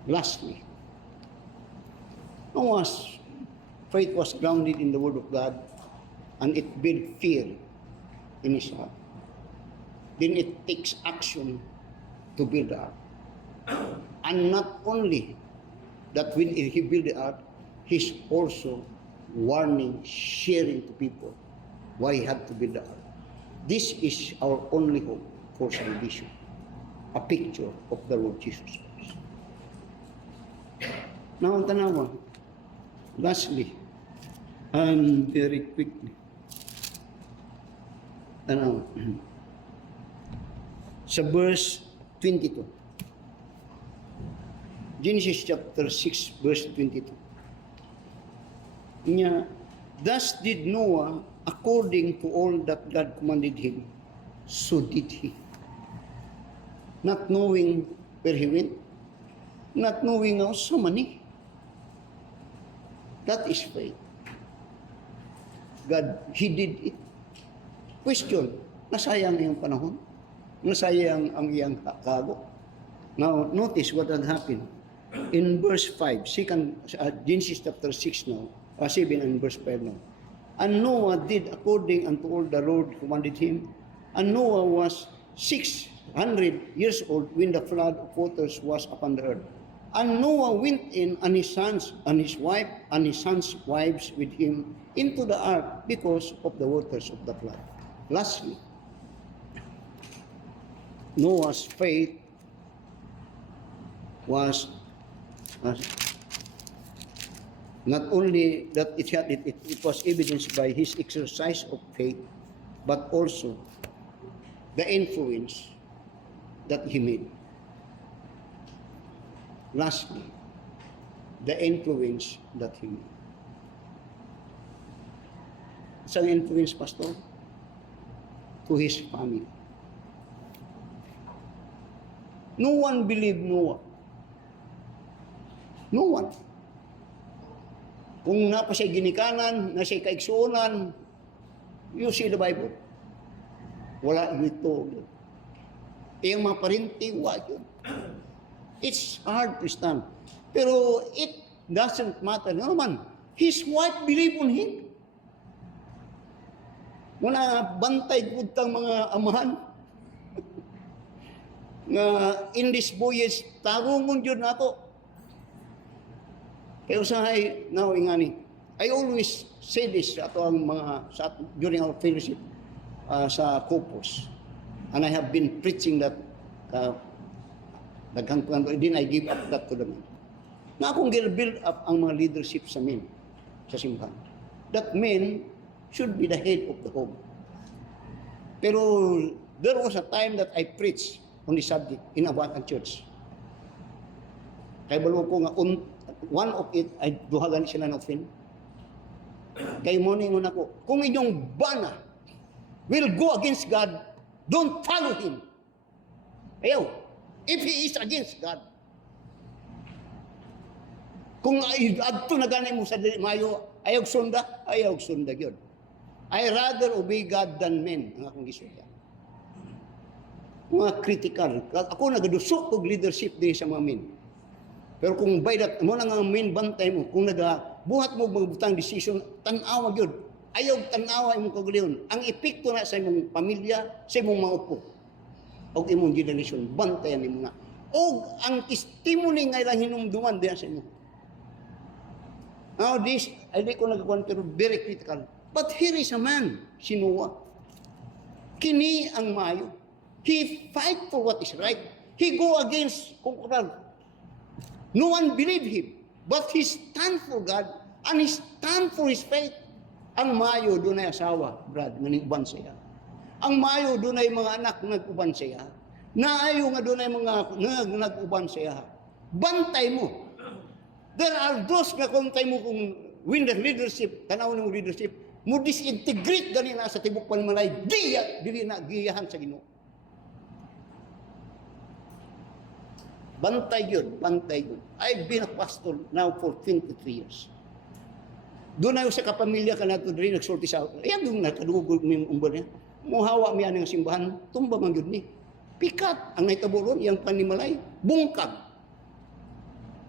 Lastly, Noah's faith was grounded in the Word of God, and it built fear in his heart. Then it takes action to build the ark. And not only that when he built the ark, he's also warning, sharing to people why he had to build the ark. This is our only hope for salvation. A picture of the Lord Jesus Christ. Now, tanawa, lastly, and very quickly, tanawa, sa verse 22, Genesis chapter 6, verse 22. Niya, thus did Noah according to all that God commanded him, so did he. Not knowing where he went, not knowing how so many. That is faith. God, he did it. Question, nasayang iyong panahon? Nasayang ang iyang kago? Now, notice what had happened. In verse 5, Genesis chapter 6 now, 7 and verse 5 now. And Noah did according unto all the Lord commanded him. And Noah was 600 years old when the flood of waters was upon the earth. And Noah went in, and his sons, and his wife, and his sons' wives with him into the ark because of the waters of the flood. Lastly, Noah's faith was not only that it was evidenced by his exercise of faith, but also the influence that he made. Lastly, the influence that he made. Isang influence, Pastor, to his family. No one believed Noah. No one. Kung napa siya ginikanan, na siya kaigsuonan, you see the Bible. Wala ito. Iyang mga parinti, wala yun. It's hard to stand. Pero it doesn't matter. No man, his wife believed on him. Muna bantay kutang mga amahan. Nga in this voyage, tarungon yun nato. Kaya usahay, now ingani, I always say this sa ato ang mga, during our fellowship sa Corpus. And I have been preaching that, then I give up that to the men. Na akong build up ang mga leadership sa men, sa simbahan. That men should be the head of the home. Pero there was a time that I preached on the subject in Abatan Church. Kaya balo ko nga, one of it ay duhagan sila ng offend. Kaya mo ningon ako, kung inyong bana will go against God, don't follow him. Ayaw, if he is against God, kung adto na ganay mo sa mayo, ayaw sunda yun. I rather obey God than men, ang akong gisulya. Mga critical. Ako nagadusok og leadership din sa mga men. Pero kung by that, mo na nga main bantay mo, kung buhat mo magbutang decision, tanawa yun. Ayaw tanawa imong kagulihon. Ang epekto na sa imong pamilya, sa imong mga upo, o imong generation, bantayan mo na. O ang testimony nga ilang hinumduman diyan sa inyo. Now this, hindi ko nagkakuan, pero very critical. But here is a man, si Noah. Kini ang maayo. He fight for what is right. He go against kungkural. No one believed him. But he stand for God and he stand for his faith. Ang maayo, doon ay asawa, Brad, nag-uban siya. Ang maayo, doon ay mga anak, nag-uban siya. Naayo nga doon ay mga nag-uban siya. Bantay mo. There are those na kung tayo mo kung win the leadership, tanaw ng leadership, mo disintegrate gani na sa tibok panmalay, dili na giyahan sa Ginoo. Bantay yun, bantay yun. I've been a pastor now for 23 years. Doon na sa kapamilya ka na ito, rin nagsulti sa ako. Ayan yung nakadugog ng umbon niya. Muhawa miya ng simbahan, tumba man yun ni. Pikat, ang naitaburon, yung panimalay, bungkag.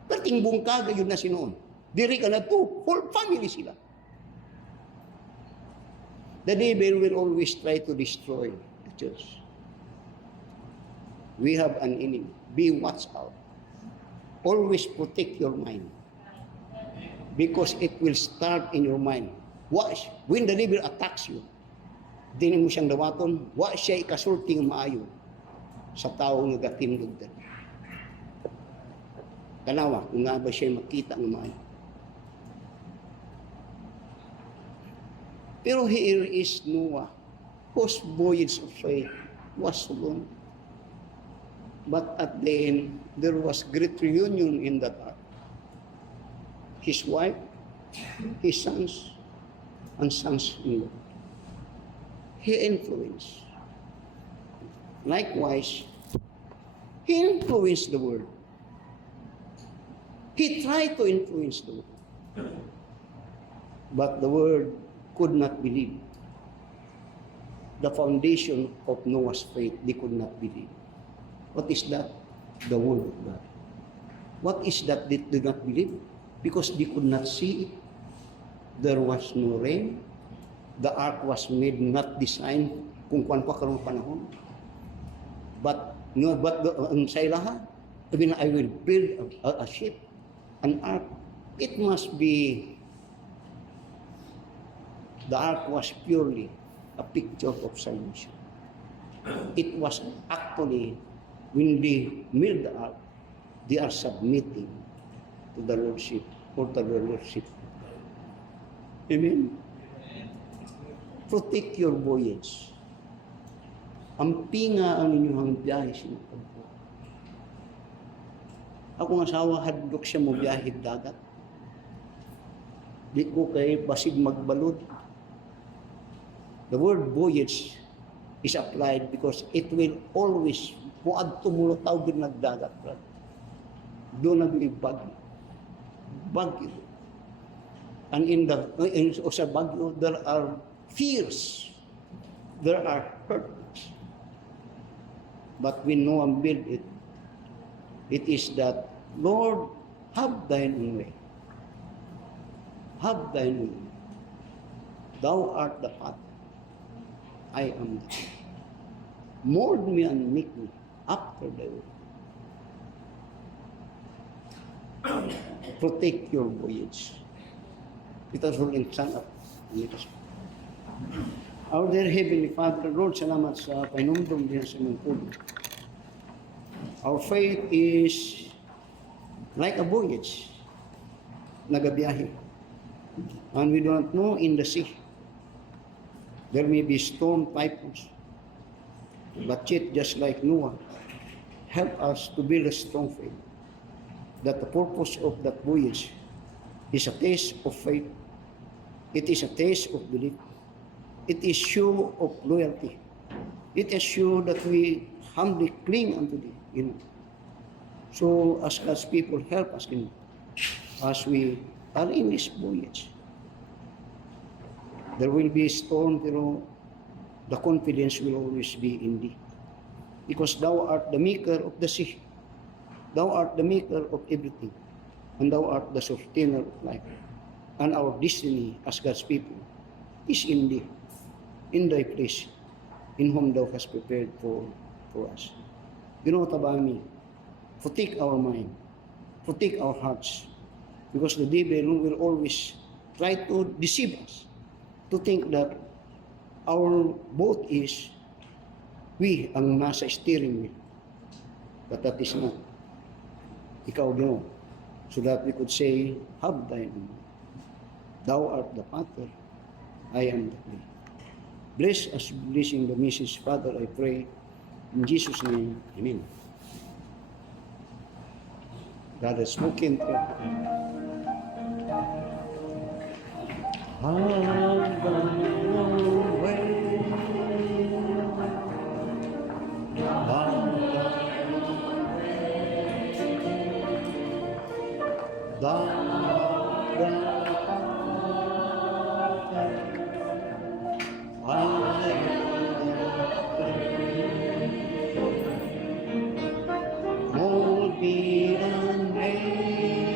Kating bungkaga yun na sinuon. Diri ka na to, whole family sila. The devil will always try to destroy the church. We have an enemy. Be watch out. Always protect your mind. Because it will start in your mind. Watch, when the devil attacks you, dinin mo siyang dawaton, watch siya ikasulting maayo sa taong nagatindog din. Kanawa, kung nga ba siya makita ng maayo. Pero here is Noah, whose voyage of faith was long. But at the end, there was great reunion in that ark. His wife, his sons, and sons-in-law. He influenced. Likewise, he influenced the world. He tried to influence the world. But the world could not believe. The foundation of Noah's faith, they could not believe. What is that? The word of God. What is that they did not believe? Because they could not see it. There was no rain. The ark was made, not designed kung kuan pa karong panahon. But sa ilaha, I will build a ship, an ark. It must be, the ark was purely a picture of salvation. It was actually, when they build the ark, they are submitting to the Lordship or to the Lordship. Amen? Protect your voyage. Ang pinga ang inyong biyahe sinupagpo. Akong asawa, hadlok siya mo biyahe dagat. Di ko kay basig magbalod. The word voyage is applied because it will always muad tumulutaw din nagdagat. Doon nag-ibagyo. Bagyo. And sa bagyo, there are fears. There are hurts. But when Noah built it, it is that, Lord, have thine own way. Have thine own way. Thou art the path. I am the way. Mold me and make me after thy will. Protect your voyage. It has all in stand up. Our dear Heavenly Father, Lord, salamat sa panumdum din sa mong pulo. Our faith is like a voyage, nagabiyahe. And we do not know in the sea. There may be storm, typhoons. But yet, just like Noah, help us to build a strong faith. That the purpose of that voyage is a taste of faith. It is a taste of belief. It is show of loyalty. It is show that we humbly cling unto thee. So as God's people, help us as we are in this voyage. There will be a storm, pero the confidence will always be in thee. Because thou art the maker of the sea. Thou art the maker of everything. And thou art the sustainer of life. And our destiny as God's people is in thee, in thy place, in whom thou hast prepared for us. Tabami, protect our mind, protect our hearts, because the devil will always try to deceive us, to think that our boat is we ang nasa steering wheel. But that is not. Ikaw Ginoo, so that we could say, have thine own. Thou art the potter, I am the clay. Bless us, blessing the message, Father, I pray. In Jesus' name, amen. God has spoken to us. Have thine own way. Have thine own way. Thou art the Mold me and make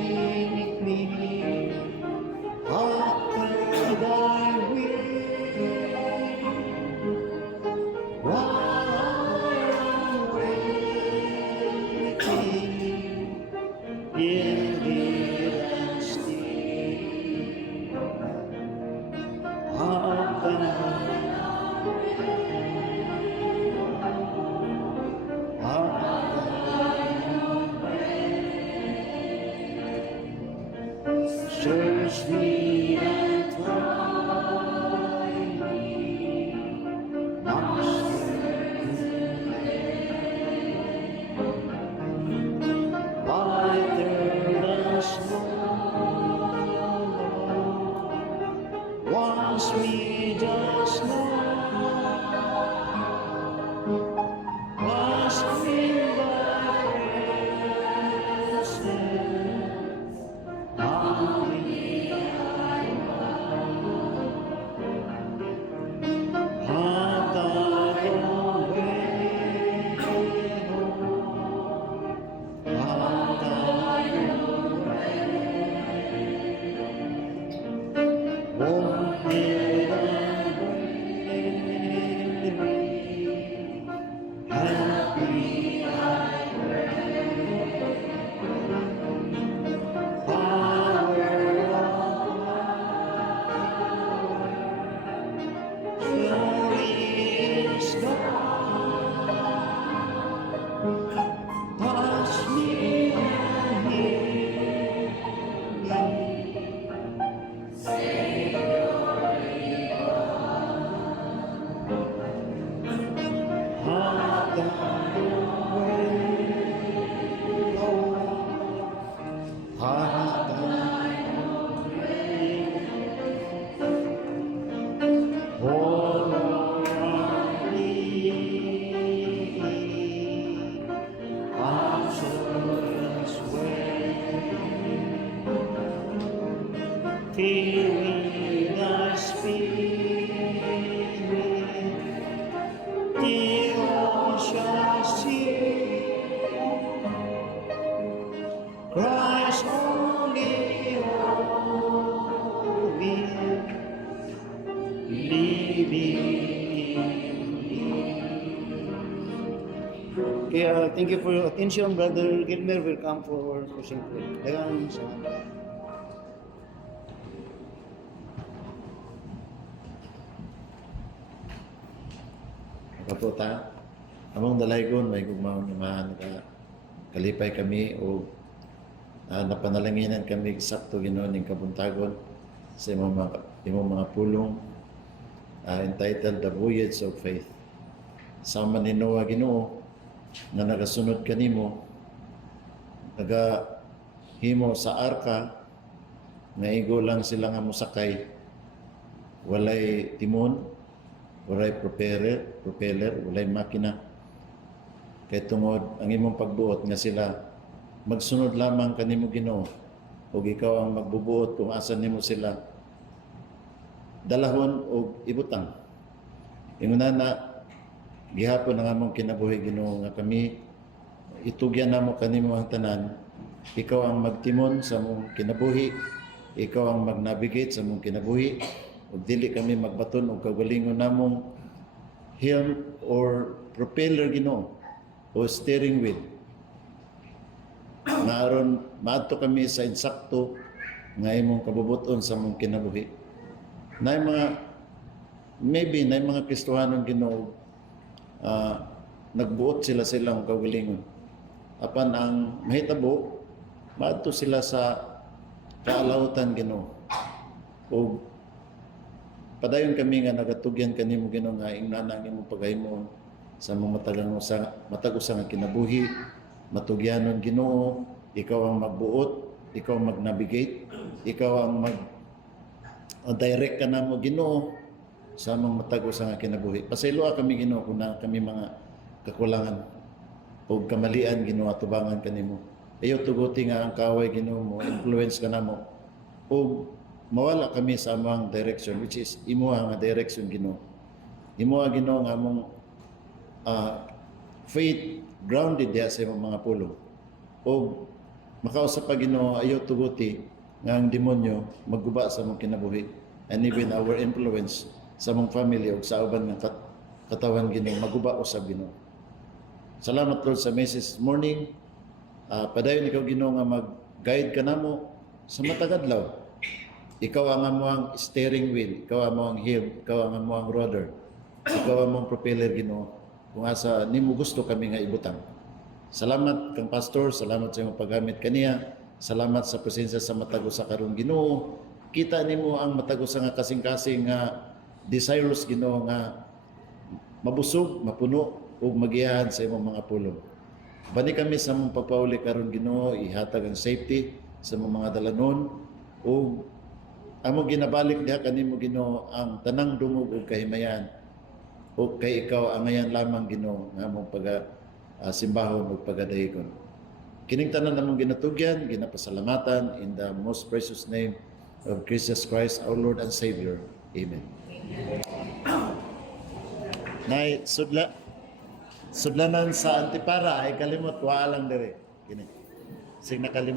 me and try me, whiter than snow. Wash me just now. Wash me by presence. Humbly I have thy own way, Lord. Have thy own way. Won't hear and weary. Help me, I pray. Power of glory is gone. Touch me and heal me. Have thy way, Lord. Have thy all around me. Absolute way. Fill me thy spirit, till all shall see Christ only holy, living in me. Kaya thank you for your attention, Brother Gilmer. Will come forward for simple. Dagang salamat. Kaputa, among dalaygon may gugmahon nga kalipay kami o napanalanginan kami sakto Ginoo ning kabuntagon sa imong mga pulong entitled The Voyage of Faith. Sama ni Noah Ginoo nga nagasunod kanimo, nagahimo sa arka nga igo lang sila nga mosakay, walay timon, walay propeller, walay makina. Kay tungod ang imong pagbuot nga sila magsunod lamang kanimo Ginoo, ug ikaw ang magbubuot kung asan nimo sila dalahon o ibutang. Inguna na gihapon ang among kinabuhi Ginoo nga kami itugyan namo kanimo ang tanan. Ikaw ang magtimon sa among kinabuhi, ikaw ang mag-navigate sa among kinabuhi, ug dili kami magbaton og kagalingon namong helm or propeller Ginoo o steering wheel. Nga aron maadto kami sa insakto nga imong kabubuton sa among kinabuhi. Nay mga mga Kristohanon Ginoo nagbuot sila silang kagalingon. Apan ang mahitabo maadto sila sa kaalawtan Ginoo. O padayon kami nga nagatugyan kanimo Ginoo nga ingnan imong paghimon sa mga matag-usa nga kinabuhi, matugyanon Ginoo, ikaw ang magbuot, ikaw ang mag-navigate, ikaw ang direct ka namo Ginoo sa mga matag-usa nga kinabuhi. Pasayloa kami Ginoo kung na kami mga kakulangan o kamalian Ginoo atubangan kanimo. Ayo tuguti nga ang kaway Ginoo mo, influence ka namo o mawala kami sa among direction, which is imo nga direction Ginoo. Imo Ginoo nga among faith grounded diha sa imong mga pulong. O makausap pa Ginoo ayo tuguti nga ang demonyo magguba sa among kinabuhi and even our influence sa among family o sa uban nga katawan Ginoo maguba usab Ginoo. Salamat Lord sa message morning. Padayon ikaw Ginoo nga mag-guide ka namo sa matag adlaw. Ikaw ang amuang steering wheel, ikaw ang amuang helm, ikaw ang amuang rudder, ikaw ang amuang propeller Ginoo. Kung asa nimo gusto kami nga ibutang. Salamat kang pastor, salamat sa imong paggamit kaniya. Salamat sa presensya sa matag-usa karon Ginoo. kita nimo ang matagos nga kasing-kasing nga desirous Ginoo nga mabusog, mapuno ug magiyahan sa imong mga pulong. Bani kami sa mong pagpauli karon Ginoo, ihatag ang safety sa mga dalanon ug amo ginabalik diha kanimo Ginoo ang tanang dungog ug kahimayan. O kay ikaw ang ngayon lamang Ginoo nga among simbahon ug pagadayon. Kining tanan namong ginatugyan, ginapasalamatan in the most precious name of Jesus Christ, our Lord and Savior. Amen. Nay, sudlanan sa Antipara ay kalimot wa lang dire. Kini. Sig nakalimot